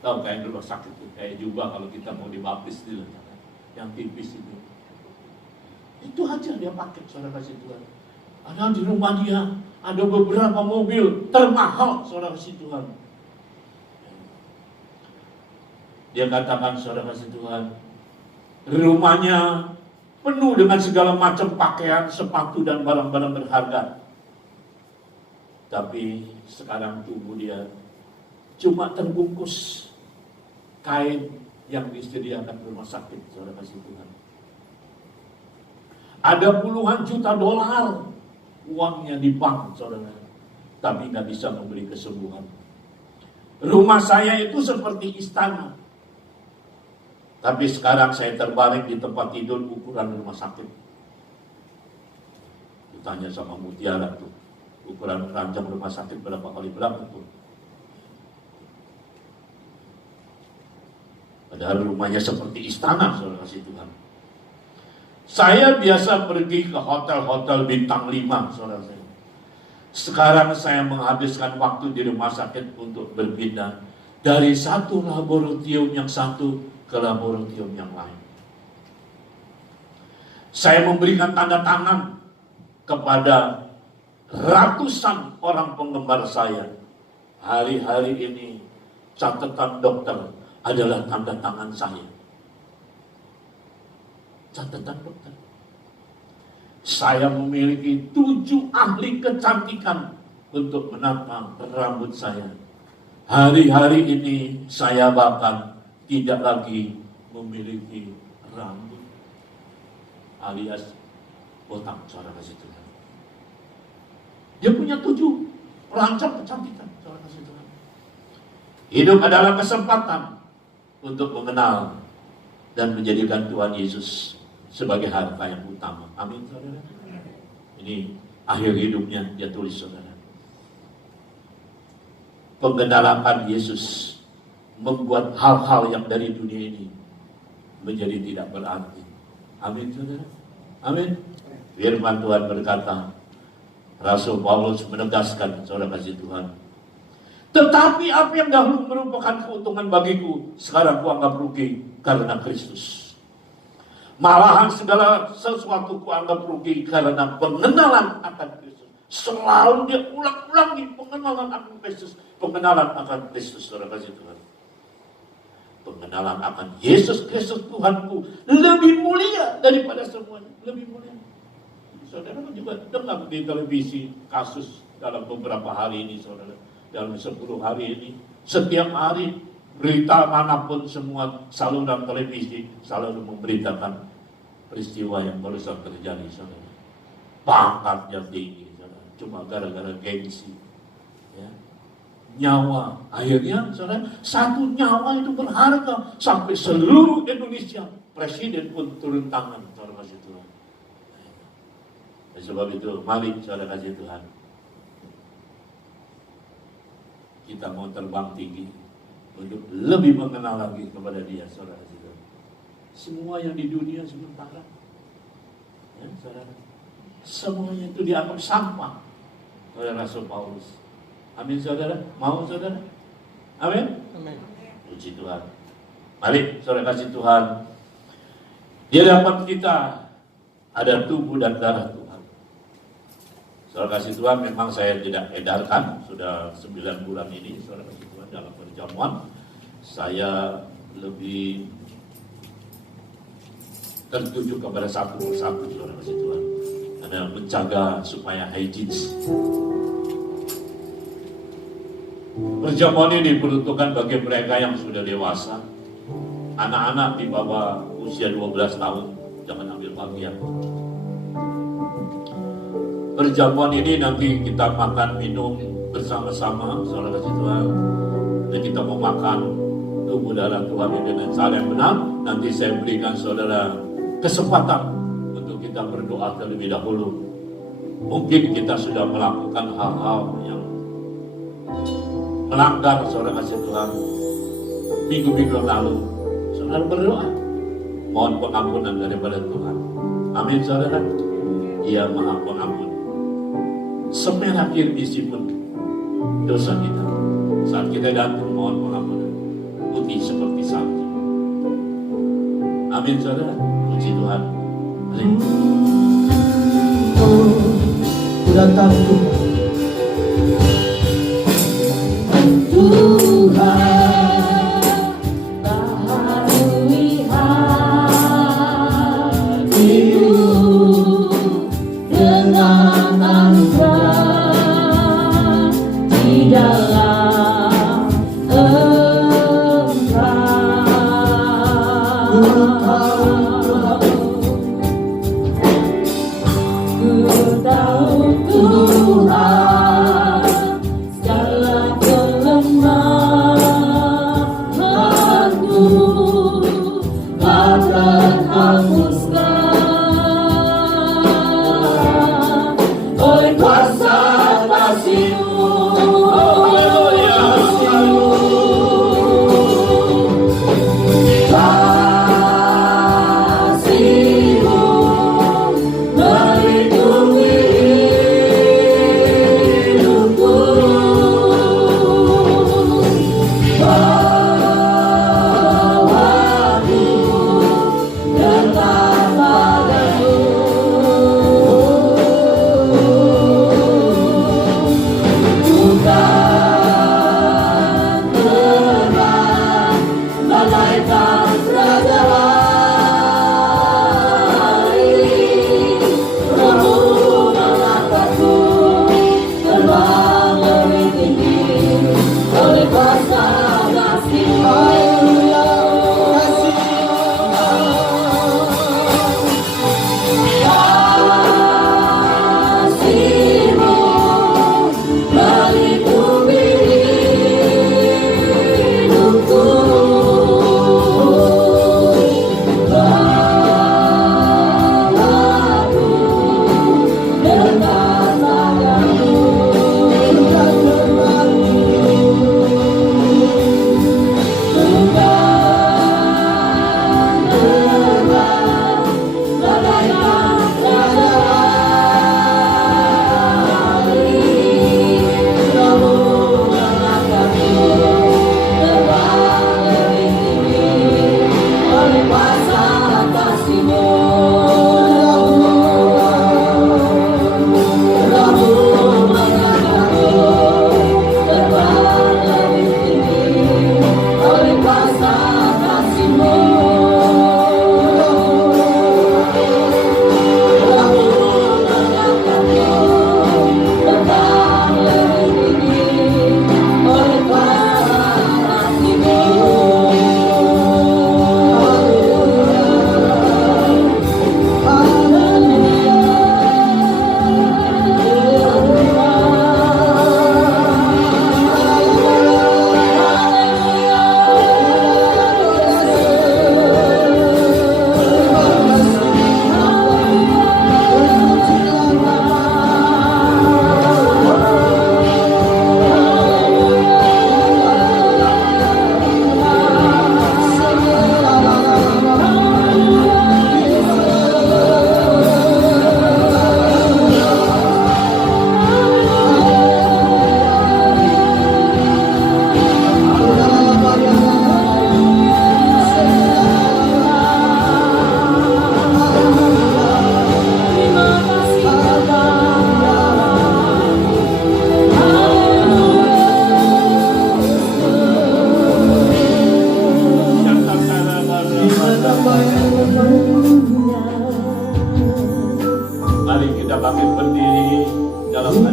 Tahu kain rumah sakit itu? Kayak jubah kalau kita mau dibaptis gitu, yang tipis itu. Itu aja dia pakai, saudara kasih Tuhan. Ada di rumah dia, ada beberapa mobil termahal, saudara kasih Tuhan. Dia katakan, saudara kasih Tuhan, rumahnya penuh dengan segala macam pakaian, sepatu, dan barang-barang berharga. Tapi sekarang tubuh dia cuma terbungkus kain yang disediakan rumah sakit, saudara kasih Tuhan. Ada puluhan juta dolar uangnya di bank, saudara, tapi nggak bisa memberi kesembuhan. Rumah saya itu seperti istana, tapi sekarang saya terbaring di tempat tidur ukuran rumah sakit. Ditanya sama Mutiara tuh, ukuran ranjang rumah sakit berapa kali berapa tuh? Padahal rumahnya seperti istana, saudara kasih Tuhan. Saya biasa pergi ke hotel-hotel bintang 5, saudara saya. Sekarang saya menghabiskan waktu di rumah sakit untuk berpindah dari satu laboratorium yang satu ke laboratorium yang lain. Saya memberikan tanda tangan kepada ratusan orang penggemar saya. Hari-hari ini catatan dokter adalah tanda tangan saya. Catatan dokter. Saya memiliki 7 ahli kecantikan untuk menata rambut saya. Hari-hari ini saya bahkan tidak lagi memiliki rambut, alias botak, saudara kasih Tuhan. Dia punya 7 perancang kecantikan, saudara kasih Tuhan. Hidup adalah kesempatan untuk mengenal dan menjadikan Tuhan Yesus sebagai harta yang utama. Amin, saudara. Ini akhir hidupnya dia tulis, saudara. Pengenalan Yesus membuat hal-hal yang dari dunia ini menjadi tidak berarti. Amin, saudara. Amin. Firman Tuhan berkata, Rasul Paulus menegaskan, saudara kasih Tuhan, tetapi apa yang dahulu merupakan keuntungan bagiku, sekarang kuanggap rugi karena Kristus. Malahan segala sesuatu kuanggap rugi karena pengenalan akan Kristus. Selalu dia ulang-ulangi pengenalan akan Kristus. Pengenalan akan Kristus, saudara kasih Tuhan. Pengenalan akan Yesus Kristus Tuhanku lebih mulia daripada semuanya. Lebih mulia. Saudara juga dengar di televisi kasus dalam beberapa hari ini, saudara. Dalam 10 hari ini, setiap hari berita manapun semua saluran televisi selalu memberitakan peristiwa yang barusan terjadi, saudara. Pangkatnya tinggi, saudara. Cuma gara-gara gengsi. Ya. Nyawa, akhirnya saudara, 1 nyawa itu berharga sampai seluruh Indonesia. Presiden pun turun tangan, saudara kasih Tuhan. Sebab itu, mari saudara kasih Tuhan, kita mau terbang tinggi untuk lebih mengenal lagi kepada Dia, saudara kasih Tuhan. Semua yang di dunia sementara, ya, saudara, semuanya itu dianggap sampah oleh Rasul Paulus. Amin, saudara. Mau, saudara? Amin. Amin. Puji Tuhan. Mari saudara kasih Tuhan, di hadapan kita ada tubuh dan darah Tuhan. Saudara kasih Tuhan, memang saya tidak edarkan sudah 9 bulan ini, saudara kasih Tuhan, dalam perjamuan. Saya lebih tertuju kepada satu persatu, saudara kasih Tuhan, karena menjaga supaya hygienis. Perjamuan ini diperuntukkan bagi mereka yang sudah dewasa. Anak-anak di bawah usia 12 tahun jangan ambil bagian. Perjamuan ini nanti kita makan minum bersama-sama, saudara kasih Tuhan. Dan kita mau makan tubuh darah Tuhan ini dengan cara yang benar. Nanti saya berikan saudara kesempatan untuk kita berdoa terlebih dahulu. Mungkin kita sudah melakukan hal-hal yang melanggar, saudara kasih Tuhan, minggu-minggu lalu. Saudara berdoa, mohon pengampunan daripada Tuhan. Amin, saudara. Ia maha pengampun. Semerah kirmisi pun dosa kita. Saat kita datang mohon pengampunan, putih seperti salju. Amin, saudara. Puji Tuhan. Amin. Ku datang Tuhan.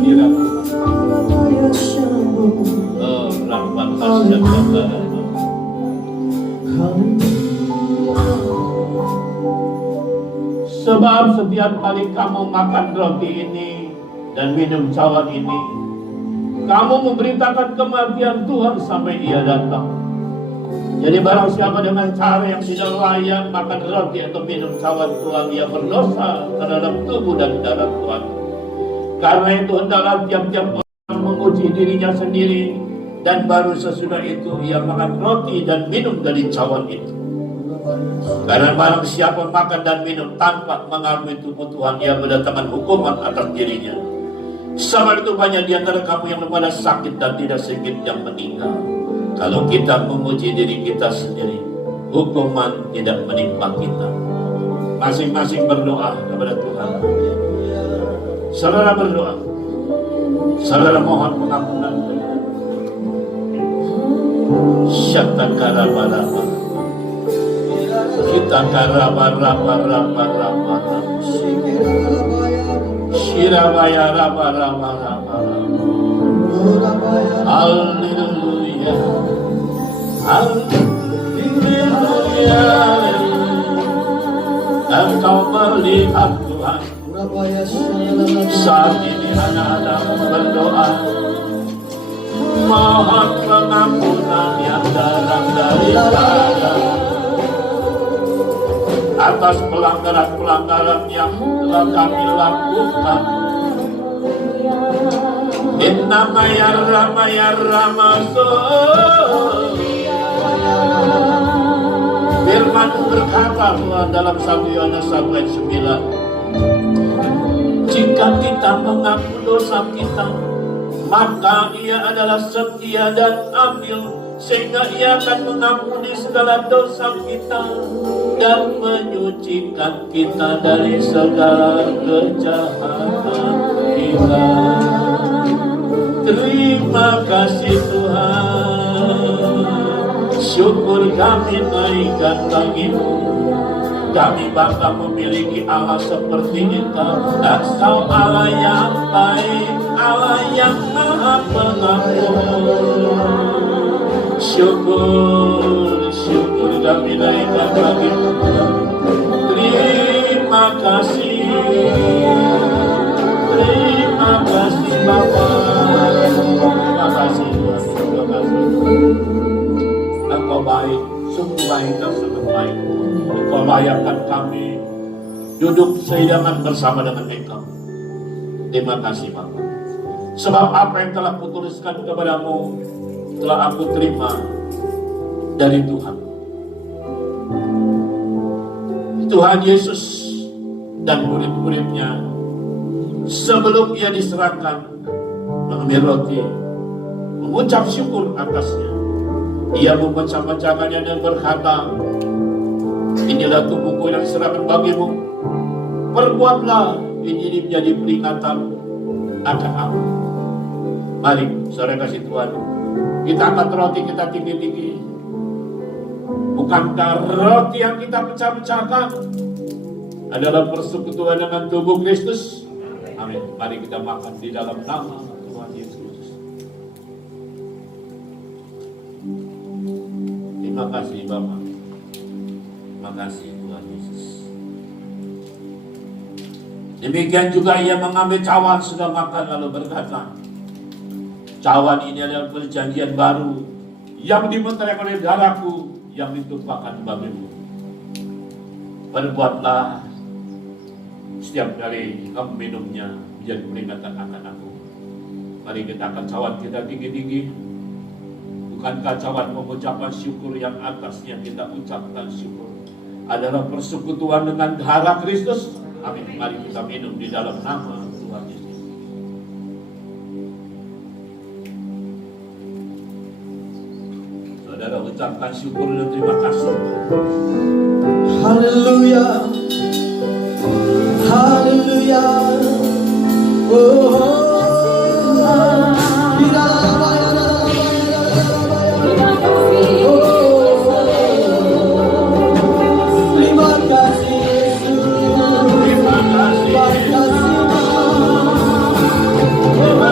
kehadiran Tuhan. Oh, rahmat kasih Tuhan. Sebab setiap kali kamu makan roti ini dan minum cawan ini, kamu memberitakan kematian Tuhan sampai Ia datang. Jadi barang siapa dengan cara yang tidak layak makan roti atau minum cawan Tuhan, ia berdosa terhadap tubuh dan darah Tuhan. Karena itu hendaklah tiap-tiap orang menguji dirinya sendiri, dan baru sesudah itu ia makan roti dan minum dari cawan itu. Karena barang siapa makan dan minum tanpa mengakui tubuh Tuhan, ia mendatangkan hukuman atas dirinya. Sebab itu banyak di antara kamu yang pada sakit dan tidak sedikit yang meninggal. Kalau kita memuji diri kita sendiri, hukuman tidak menimpa kita. Masing-masing berdoa kepada Tuhan. Saudara berdoa, saudara mohon pengampunan. Syatakaraba-raba, kita karaba-raba-raba-raba, Shirabaya-raba-raba-raba. Haleluya, haleluya. Engkau melihat Tuhan. Saat ini anak-anak berdoa, mohon pengampunan yang dalam daripada atas pelanggaran-pelanggaran yang telah kami lakukan. Inna maya rama Firman berkata Tuhan dalam 1 Yohanes 1 ayat 9, jika kita mengaku dosa kita, maka Ia adalah setia dan adil, sehingga Ia akan mengampuni segala dosa kita dan menyucikan kita dari segala kejahatan kita. Terima kasih Tuhan, syukur kami naikkan bagimu. Kami bangga memiliki Allah seperti Engkau. Engkau Allah yang baik, Allah yang maha pengampun. Syukur, syukur kami naikkan bagimu. Terima kasih, terima kasih Bapa. Terima kasih Tuhan, terima kasih. Engkau baik, sungguh baik dan sangat baik. Engkau layakkan kami duduk sehidangan bersama dengan Engkau. Terima kasih Bapa. Sebab apa yang telah kutuliskan kepadamu telah aku terima dari Tuhan. Tuhan Yesus dan murid-muridnya sebelum Ia diserahkan mengambil roti, mengucap syukur atasnya. Ia memecah-mecahkannya dan berkata, inilah tubuhku yang diserahkan bagimu. Perbuatlah ini menjadi peringatan akan aku. Mari, saudara kasih Tuhan, kita angkat roti kita tinggi-tinggi. Bukankah roti yang kita pecah-pecahkan adalah persekutuan dengan tubuh Kristus? Amin. Mari kita makan di dalam nama Tuhan Yesus. Terima kasih Bapak. Terima kasih Tuhan Yesus. Demikian juga Ia mengambil cawan sudah makan lalu berkata, cawan ini adalah perjanjian baru yang dibenterkan oleh darahku yang ditumpahkan bagimu. Perbuatlah setiap kali kamu minumnya menjadi peringatan akan aku. Mari kita angkat cawan kita tinggi-tinggi. Bukankah cawan mengucapkan syukur yang atasnya kita ucapkan syukur adalah persekutuan dengan darah Kristus? Amin. Mari kita minum di dalam nama Tuhan Yesus. Saudara ucapkan syukur dan terima kasih. Haleluya, haleluya. Oh, Terima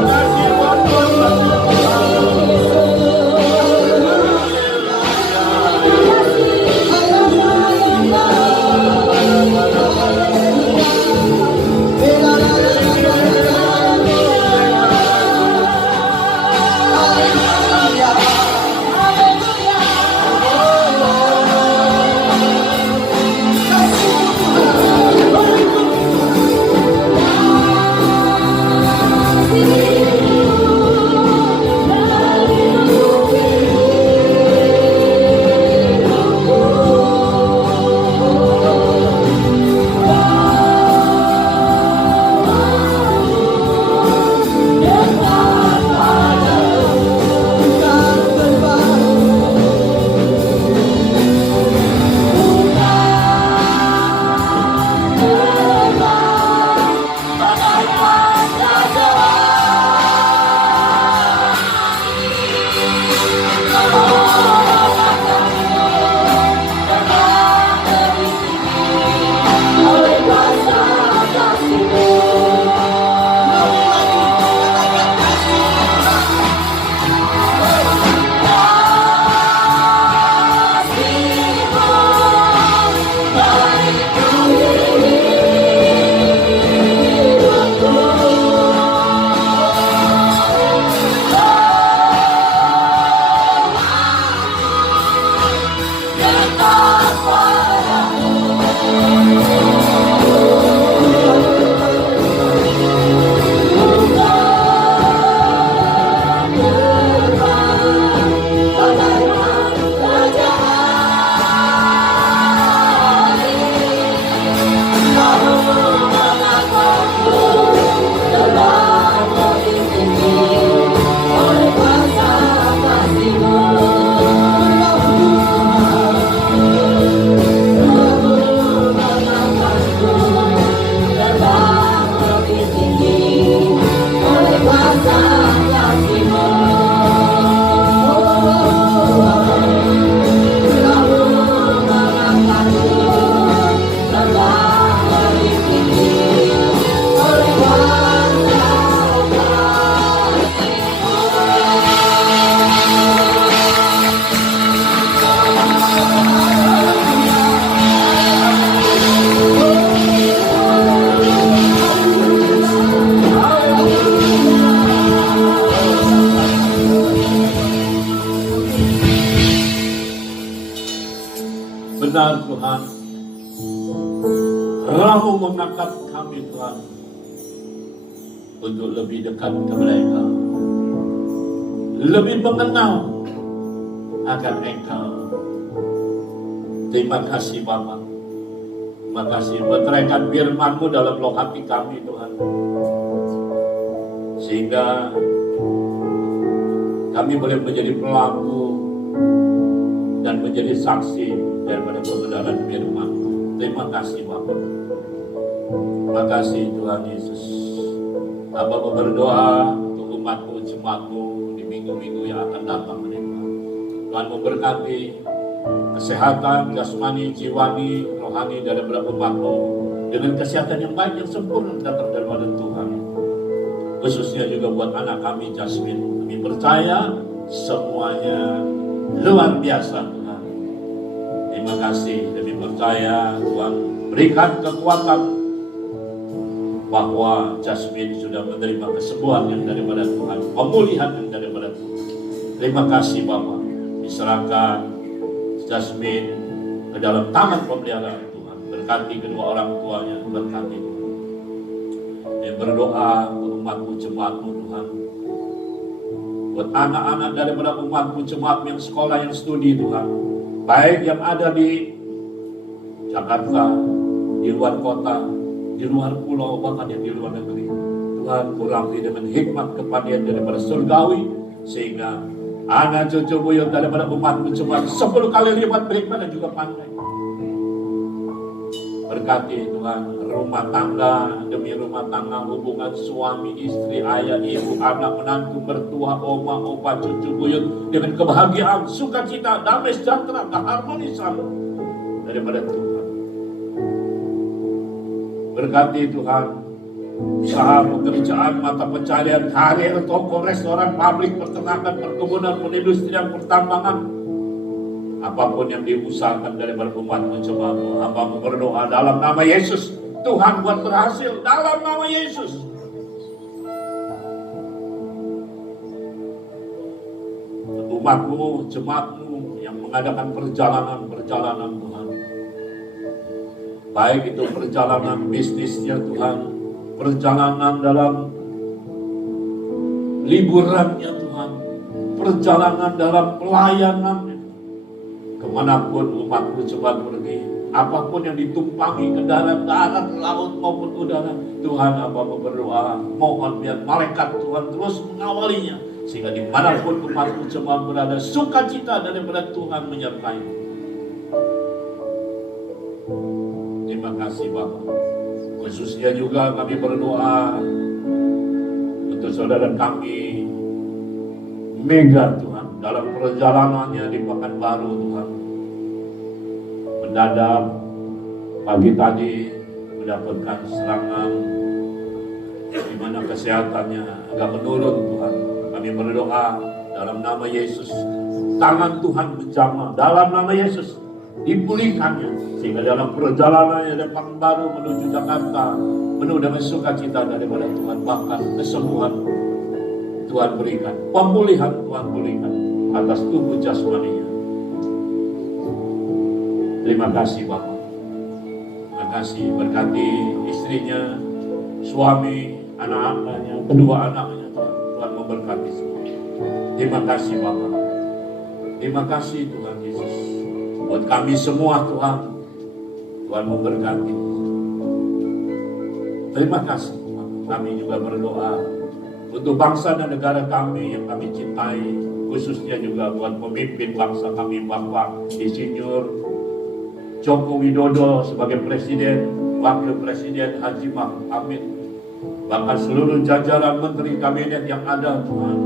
mengangkat kami Tuhan untuk lebih dekat kepada Engkau, lebih mengenal akan Engkau. Terima kasih Bapa. Terima kasih meteraikan firman-Mu dalam loh hati kami Tuhan, sehingga kami boleh menjadi pelaku dan menjadi saksi daripada kebenaran firman. Terima kasih Bapa. Terima kasih Tuhan Yesus. Hamba berdoa untuk umat-Mu, jemaat-Mu di minggu-minggu yang akan datang menerima. Tuhan memberkati kesehatan jasmani, jiwani, rohani daripada umat-Mu dengan kesehatan yang baik, yang sempurna datang daripada Tuhan. Khususnya juga buat anak kami Jasmine. Kami percaya semuanya luar biasa Tuhan. Terima kasih. Kami percaya Tuhan berikan kekuatan bahwa Jasmine sudah menerima kesembuhan yang daripada Tuhan, pemulihan yang daripada Tuhan. Terima kasih Bapak. Diserahkan Jasmine ke dalam tangan pemeliharaan Tuhan. Berkati kedua orang tuanya, berkati Tuhan. Dan berdoa untuk umat-Mu, jemaat-Mu Tuhan. Buat anak-anak daripada umat-Mu, jemaat-Mu yang sekolah, yang studi Tuhan. Baik yang ada di Jakarta, di luar kota, di luar pulau, bahkan yang di luar negeri. Tuhan urapi dengan hikmat kepandian daripada surgawi, sehingga anak cucu buyut daripada umat-Mu jemaat 10 kali lipat berhikmat dan juga pandai. Berkati Tuhan rumah tangga demi rumah tangga, hubungan suami, istri, ayah, ibu, anak, menantu, mertua, oma, opa, cucu buyut dengan kebahagiaan, sukacita, damai sejahtera, keharmonisan daripada Tuhan. Berkati Tuhan usaha, pekerjaan, mata pencarian, karir, toko, restoran, pabrik, peternakan, perkebunan, perindustrian, pertambangan, apapun yang diusahakan daripada umat-Mu jemaat-Mu. Hamba berdoa dalam nama Yesus, Tuhan buat berhasil dalam nama Yesus. Umat-Mu, jemaat-Mu yang mengadakan perjalanan Tuhan, baik itu perjalanan bisnisnya Tuhan, perjalanan dalam liburannya Tuhan, perjalanan dalam pelayanannya, kemanapun umat-Mu jemaat pergi, apapun yang ditumpangi kendaraan darat, laut maupun udara, Tuhan hamba berdoa, mohon biar malaikat Tuhan terus mengawalinya, sehingga dimanapun umat-Mu jemaat berada, sukacita daripada Tuhan menyertai. Terima kasih Bapak. Khususnya juga kami berdoa untuk saudara kami Mega Tuhan, dalam perjalanannya di Pekanbaru Tuhan. Mendadak pagi tadi mendapatkan serangan di mana kesehatannya agak menurun Tuhan. Kami berdoa dalam nama Yesus, tangan Tuhan menjamah dalam nama Yesus, dipulihkannya, sehingga dalam perjalanannya dari Pekanbaru menuju Jakarta penuh dengan sukacita daripada Tuhan. Bahkan kesembuhan Tuhan berikan, pemulihan Tuhan berikan atas tubuh jasmaninya. Terima kasih Bapak. Terima kasih, berkati istrinya, suami, anak-anaknya, kedua anaknya Tuhan. Tuhan memberkati semua. Terima kasih Bapak. Terima kasih Tuhan Yesus. Buat kami semua Tuhan, Tuhan memberkati. Terima kasih Tuhan. Kami juga berdoa untuk bangsa dan negara kami yang kami cintai, khususnya juga buat pemimpin bangsa kami, Bapak Insinyur Joko Widodo sebagai Presiden, Wakil Presiden Haji Ma'ruf Amin, bahkan seluruh jajaran menteri kabinet yang ada Tuhan,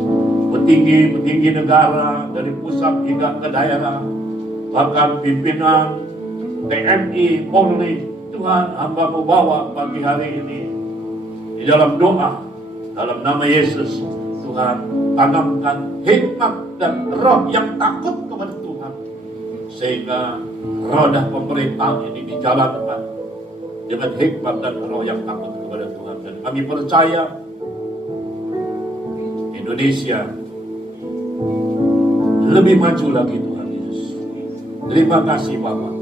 petinggi negara dari pusat hingga ke daerah, bahkan pimpinan TNI, Polri, Tuhan hamba membawa pagi hari ini di dalam doa, dalam nama Yesus. Tuhan tanamkan hikmat dan roh yang takut kepada Tuhan, sehingga roda pemerintahan ini dijalankan dengan hikmat dan roh yang takut kepada Tuhan. Dan kami percaya Indonesia lebih maju lagi Tuhan Yesus. Terima kasih Bapak.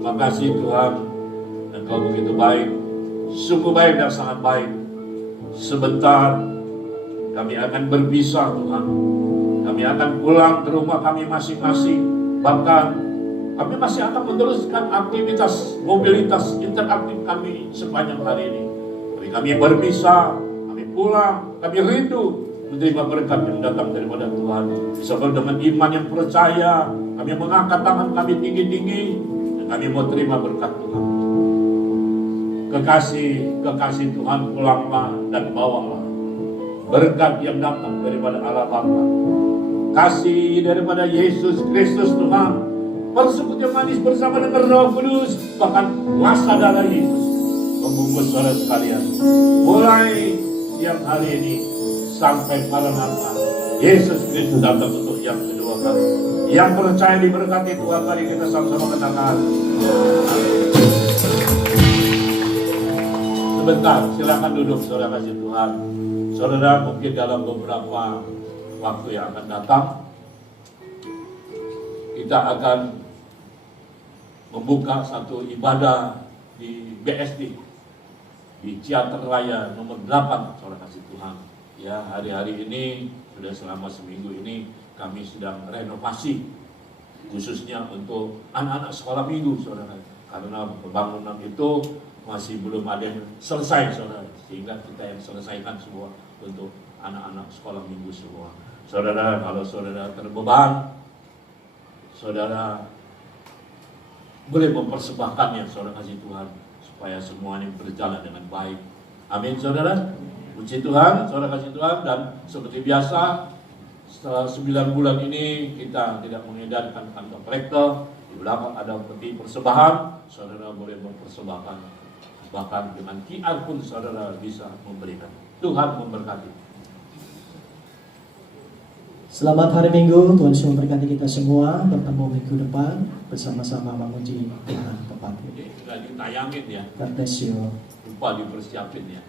Terima kasih Tuhan, Engkau begitu baik. Sungguh baik dan sangat baik. Sebentar kami akan berpisah Tuhan. Kami akan pulang ke rumah kami masing-masing. Bahkan kami masih akan meneruskan aktivitas mobilitas interaktif kami sepanjang hari ini. Tapi kami berpisah, kami pulang, kami rindu menerima berkat yang datang daripada Tuhan. Sebab dengan iman yang percaya, kami mengangkat tangan kami tinggi-tinggi dan kami mau terima berkat Tuhan. Kekasih Tuhan, pulanglah dan bawalah berkat yang datang daripada Allah Bapa, kasih daripada Yesus Kristus Tuhan, persekutuan yang manis bersama dengan Roh Kudus, bahkan kuasa darah Yesus membungkus saudara sekalian, mulai siang hari ini sampai Maranatha. Yesus Kristus datang untuk yang kedua kali. Yang percaya diberkati Tuhan, mari kita sama-sama katakan amin. Sebentar, silakan duduk saudara kasih Tuhan. Saudara, mungkin dalam beberapa waktu yang akan datang, kita akan membuka satu ibadah di BSD, di Ciater Raya nomor 8, saudara kasih Tuhan. Ya, hari-hari ini, sudah selama seminggu ini, kami sedang renovasi, khususnya untuk anak-anak sekolah minggu, saudara. Karena pembangunan itu masih belum ada yang selesai, saudara, sehingga kita yang selesaikan semua untuk anak-anak sekolah minggu semua. Saudara, kalau saudara terbeban, saudara boleh mempersembahkannya, saudara kasih Tuhan, supaya semuanya berjalan dengan baik. Amin, saudara. Puji Tuhan, saudara kasih Tuhan. Dan seperti biasa, setelah 9 bulan ini kita tidak mengedarkan kantong kolektor. Di belakang ada peti persembahan, saudara boleh mempersembahkan. Bahkan dengan QR pun saudara bisa memberikan. Tuhan memberkati. Selamat hari Minggu, Tuhan Yesus memberkati kita semua. Bertemu minggu depan bersama-sama memuji Tuhan tepat. Sudah ditayangin ya. God bless you. Lupa dipersiapin ya.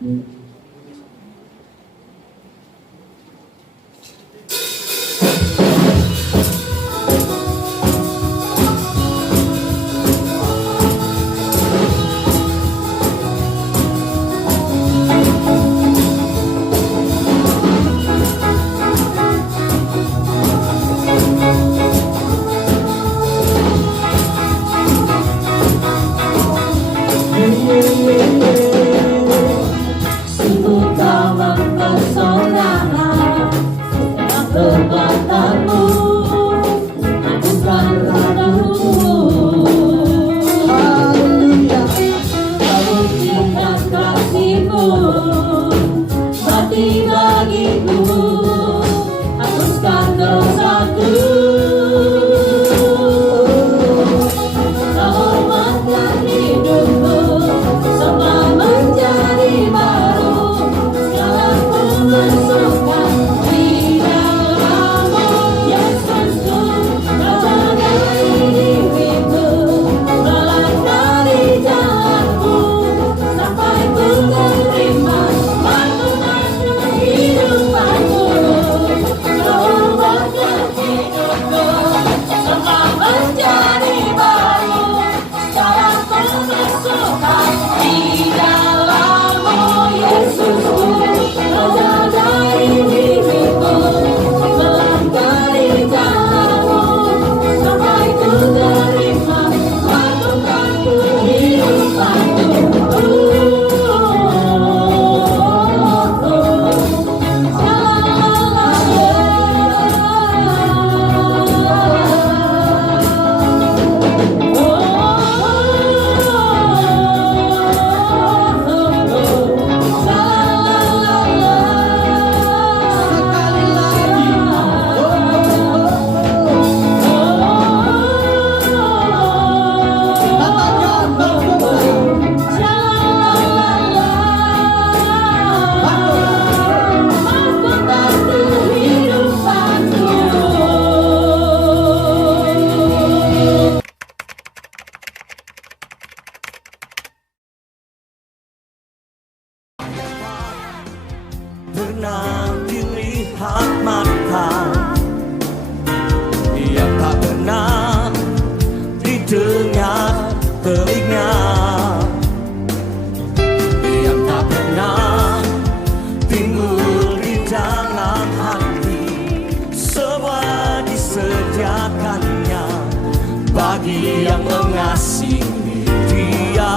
bagi yang mengasihi Dia.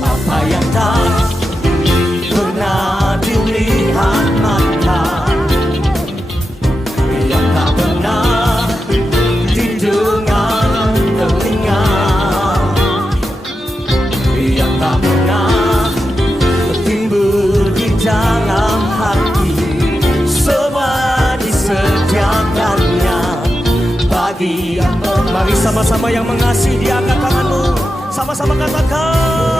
Apa yang tak pernah dilihat mata, yang tak pernah didengar telinga, yang tak pernah timbul di dalam hati, semua disediakannya bagi yang mari sama-sama yang mengasihi. Dia angkat tanganmu, sama-sama katakan.